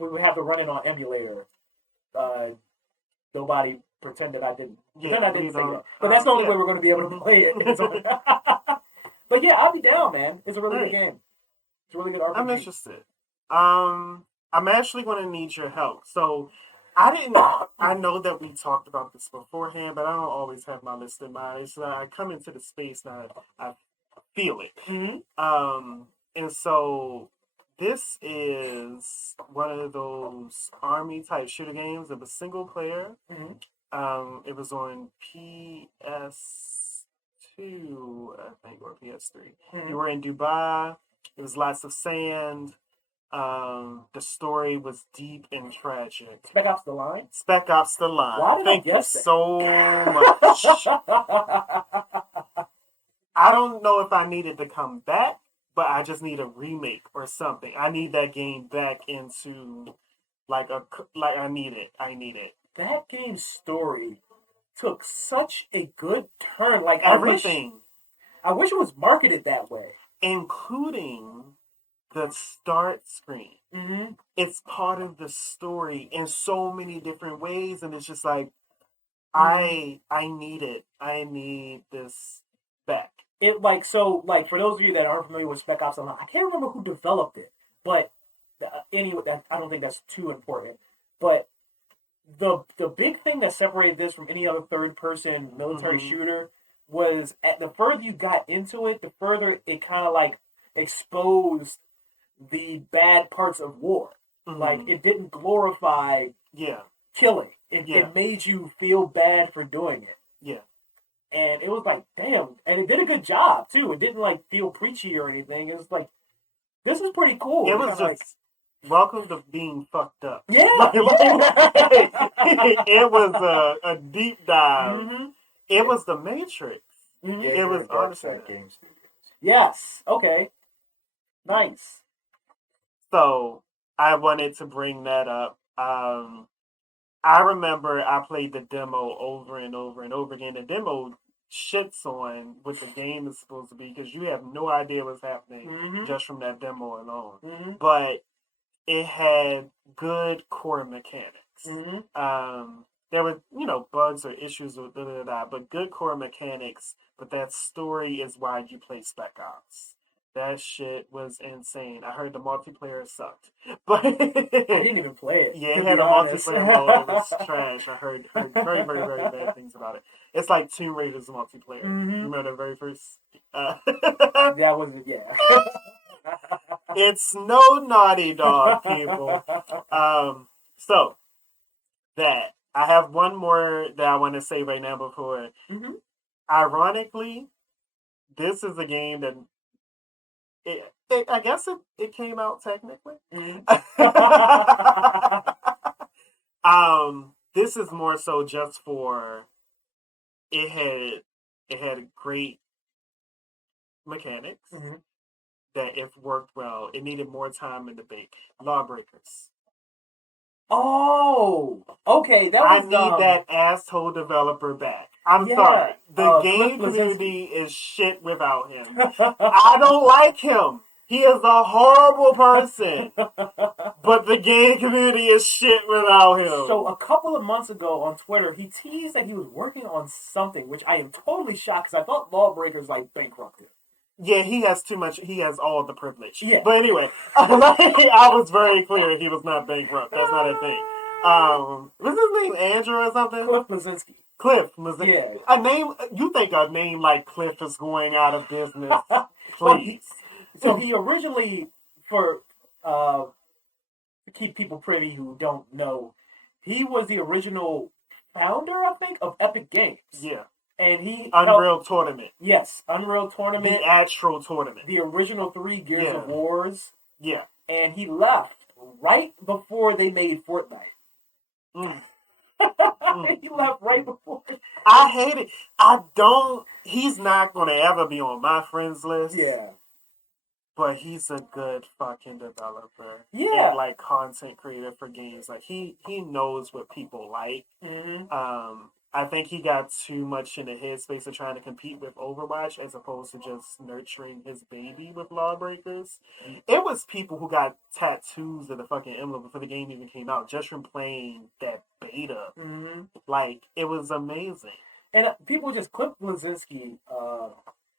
We would have to run it on emulator. Uh, Nobody pretended I didn't. Pretend Yeah, I we didn't say don't. that. But that's the only Yeah. way we're going to be able to Mhm. play it. But yeah, I'll be down, man. It's a really good Right. game. It's a really good RPG. I'm interested. I'm actually going to need your help. So, I know that we talked about this beforehand, but I don't always have my list in mind. So I come into the space and I feel it. Mm-hmm. And so this is one of those army type shooter games of a single player. Mm-hmm. It was on PS2, I think, or PS3. Mm-hmm. You were in Dubai. It was lots of sand. The story was deep and tragic. Spec Ops: The Line. Spec Ops: The Line. Why did Thank I guess you that? so much. I don't know if I needed to come back, but I just need a remake or something. I need that game back into like I need it. I need it. That game's story took such a good turn. Like Everything, I wish it was marketed that way. including the start screen. Mm-hmm. It's part of the story in so many different ways, and it's just like Mm-hmm. I need it. I need this back. It like for those of you that aren't familiar with Spec Ops Online, I can't remember who developed it, but anyway, I don't think that's too important. But the big thing that separated this from any other third person military Hmm. shooter was at the further you got into it, the further it kind of like exposed the bad parts of war. Like Hmm. it didn't glorify Yeah, killing. yeah, It made you feel bad for doing it. yeah. And it was like, damn, and it did a good job too. It didn't like feel preachy or anything. It was like, this is pretty cool. It It was kinda just welcome to being fucked up. yeah, It was a deep dive. mm-hmm. It was the Matrix. Mm-hmm. It was Dark honestly Side that. Game Studios. Yes. Okay. Nice. So I wanted to bring that up. I remember I played the demo over and over and over again. The demo shits on what the game is supposed to be because you have no idea what's happening Mm-hmm. just from that demo alone. Mm-hmm. But it had good core mechanics. Mm-hmm. There were, bugs or issues with but good core mechanics. But that story is why you play Spec Ops. That shit was insane. I heard the multiplayer sucked, but I didn't even play it. yeah, to it be had a honest. multiplayer mode. It was trash. I heard very, very, very bad things about it. It's like Tomb Raider's multiplayer. Mm-hmm. You remember the very first? That was yeah. It's no Naughty Dog, people. So that I have one more that I want to say right now before. Mm-hmm. Ironically, this is a game that I guess it came out technically. Mm-hmm. This is more so just for it had great mechanics Mm-hmm. that if worked well, it needed more time in the bake. Lawbreakers. Oh, okay. That I was need that asshole developer back. I'm Yeah, sorry. The Cliff game Bleszinski. community is shit without him. I don't like him. He is a horrible person. But the game community is shit without him. So a couple of months ago on Twitter, he teased that he was working on something, which I am totally shocked because I thought Lawbreakers like bankrupted. Yeah, he has too much. He has all the privilege. Yeah. But anyway, I was very clear he was not bankrupt. That's not a thing. What's his name? Andrew or something? Cliff Bleszinski. Cliff. Yeah. A name. You think a name like Cliff is going out of business? Please. So he originally, to keep people privy who don't know, he was the original founder, I think, of Epic Games. Yeah. And he Unreal Tournament. Yes, Unreal Tournament. The actual tournament. The original 3 Gears of Wars. Yeah. And he left right before they made Fortnite. He left right before. I hate it. He's not going to ever be on my friends list. Yeah. But he's a good fucking developer. Yeah. And like content creator for games. Like he knows what people like. Mm-hmm. I think he got too much in the headspace of trying to compete with Overwatch as opposed to just nurturing his baby with Lawbreakers. It was people who got tattoos of the fucking emblem before the game even came out, just from playing that beta. Mm-hmm. Like, it was amazing. And people just, Cliff Bleszinski,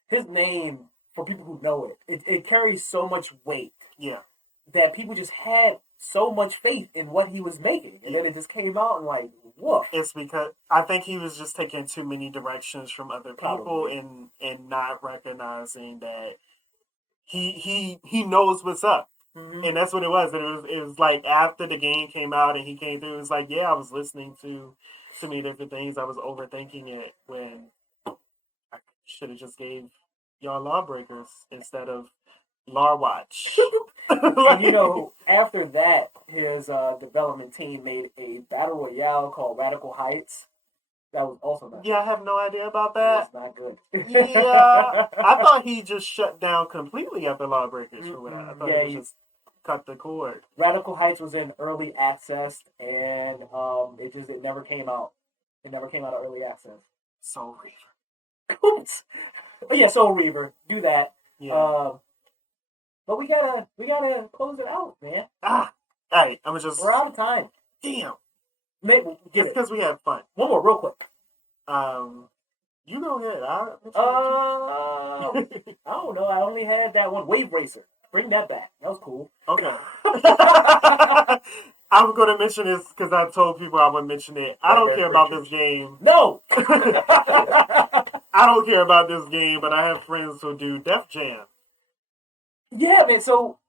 his name, for people who know it carries so much weight. Yeah. That people just had so much faith in what he was making. And then it just came out and like, woof. It's because I think he was just taking too many directions from other people and not recognizing that he knows what's up. Mm-hmm. And that's what it was. It was like after the game came out and he came through, it was like, yeah, I was listening to so many different things. I was overthinking it when I should have just gave y'all Lawbreakers instead of Larwatch. And, after that, his development team made a battle royale called Radical Heights. That was also not I have no idea about that. That's not good. Yeah. I thought he just shut down completely after Lawbreakers or whatever. I thought he just cut the cord. Radical Heights was in early access, and it never came out. It never came out of early access. Soul Reaver. Oops. Yeah, Soul Reaver. Do that. Yeah. But we gotta close it out, man. Hey, We're out of time. Damn. Just because we had fun. One more, real quick. You go ahead. I don't know. I only had that one. Wave Racer. Bring that back. That was cool. Okay. I'm going to mention this because I told people I would mention it. I don't care about this game. No! I don't care about this game, but I have friends who do Def Jam. Yeah, man. So,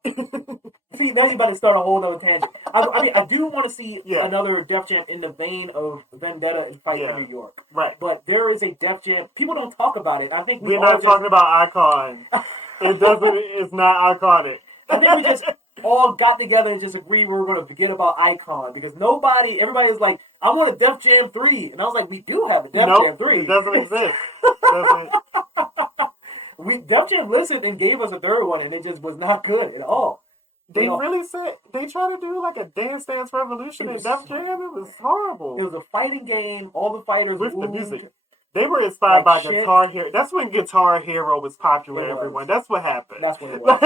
see, now you're about to start a whole other tangent. I do want to see another Def Jam in the vein of Vendetta and Fight in New York. Right. But there is a Def Jam. People don't talk about it. I think we're not talking about Icon. It's not iconic. I think we just all got together and just agreed we were going to forget about Icon because everybody is like, I want a Def Jam 3. And I was like, we do have a Def Jam 3. It doesn't exist. Def Jam listened and gave us a third one, and it just was not good at all. They really said they tried to do like a Dance Dance Revolution in Def Jam. It was horrible. It was a fighting game. All the fighters with the music. They were inspired by Guitar Hero. That's when Guitar Hero was popular. Everyone. That's what happened. That's what it was.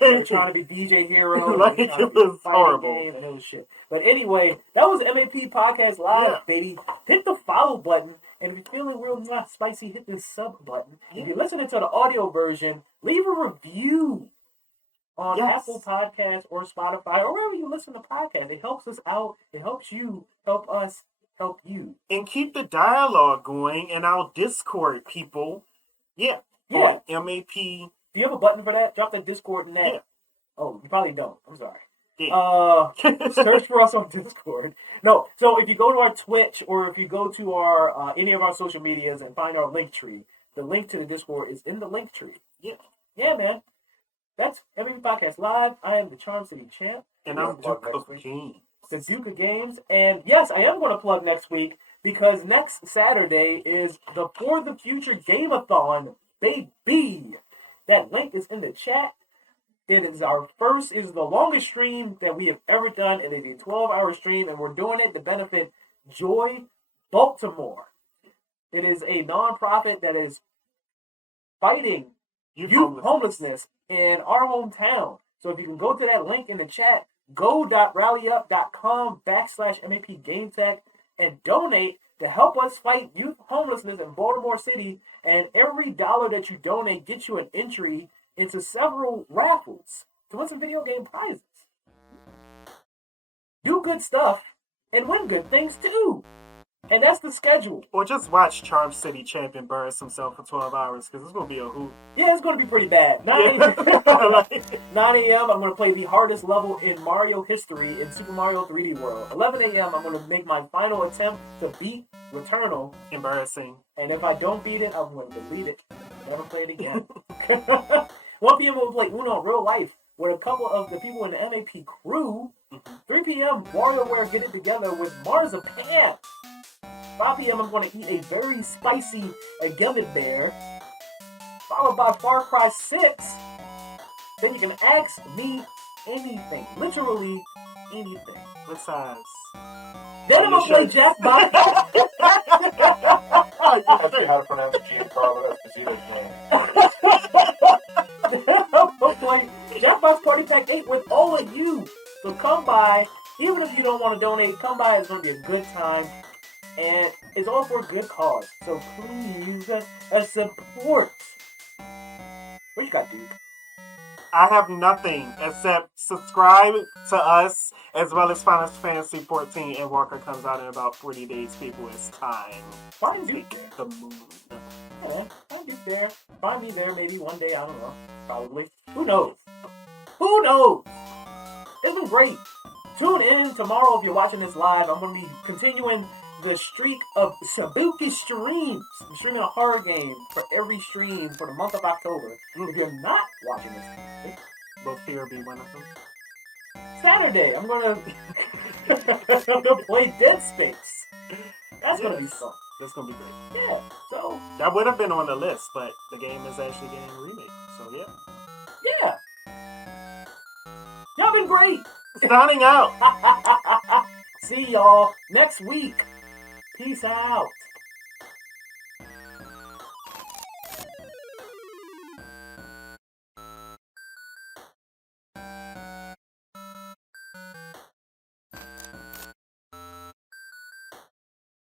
They were trying to be DJ Hero. It was horrible. Game, and it was shit. But anyway, that was MAP Podcast Live, baby. Hit the follow button. And if you're feeling real spicy, hit this sub button. If you're listening to the audio version, leave a review on Apple Podcasts or Spotify or wherever you listen to podcasts. It helps us out. It helps you help us help you. And keep the dialogue going in our Discord, people. Yeah. On MAP. Do you have a button for that? Drop the Discord in that. Yeah. Oh, you probably don't. I'm sorry. Yeah. Search for us on Discord. No, so if you go to our Twitch or if you go to our any of our social medias and find our link tree, the link to the Discord is in the link tree. Yeah, man. That's MAP Podcast Live. I am the CharmCityChamp. And I'm Duke of Games. The Duke of Games. And yes, I am going to plug next week because next Saturday is the For the Future Game-a-thon, baby. That link is in the chat. It is the longest stream that we have ever done. It is a 12-hour stream, and we're doing it to benefit Joy Baltimore. It is a nonprofit that is fighting youth homelessness in our hometown. So if you can go to that link in the chat, go.rallyup.com/MAP GameTech and donate to help us fight youth homelessness in Baltimore City. And every dollar that you donate gets you an entry into several raffles to win some video game prizes. Do good stuff and win good things too. And that's the schedule. Or just watch CharmCityChamp embarrass himself for 12 hours, because it's going to be a hoot. Yeah, it's going to be pretty bad. 9 a.m., I'm going to play the hardest level in Mario history in Super Mario 3D World. 11 a.m., I'm going to make my final attempt to beat Returnal. Embarrassing. And if I don't beat it, I'm going to delete it. Never play it again. 1 p.m. we'll play Uno Real Life with a couple of the people in the MAP crew. 3 p.m. WarioWare Get It Together with Marzipan. 5 p.m. I'm going to eat a very spicy gummy bear, followed by Farcry6. Then you can ask me anything, literally anything. What size? Then I'm going to play Jackbox. Ask me how to pronounce Giancarlo Esposito's name. I'm going to play Jackbox Party Pack 8 with all of you. So come by. Even if you don't want to donate, come by. It's going to be a good time. And it's all for a good cause. So please support. What you got, dude? I have nothing except subscribe to us as well as Final Fantasy 14, and Walker comes out in about 40 days, people. It's time. Find you the moon. Yeah, find you there. Find me there maybe one day. I don't know. Probably. Who knows? Who knows? It's been great. Tune in tomorrow if you're watching this live. I'm going to be continuing the streak of spooky streams. I'm streaming a horror game for every stream for the month of October. If you're not watching this, Will Fear be one of them? Saturday, I'm gonna play Dead Space. That's gonna be fun. That's gonna be great. Yeah. So that would have been on the list, but the game is actually getting remade. So yeah. Y'all been great. Signing out. See y'all next week. Peace out.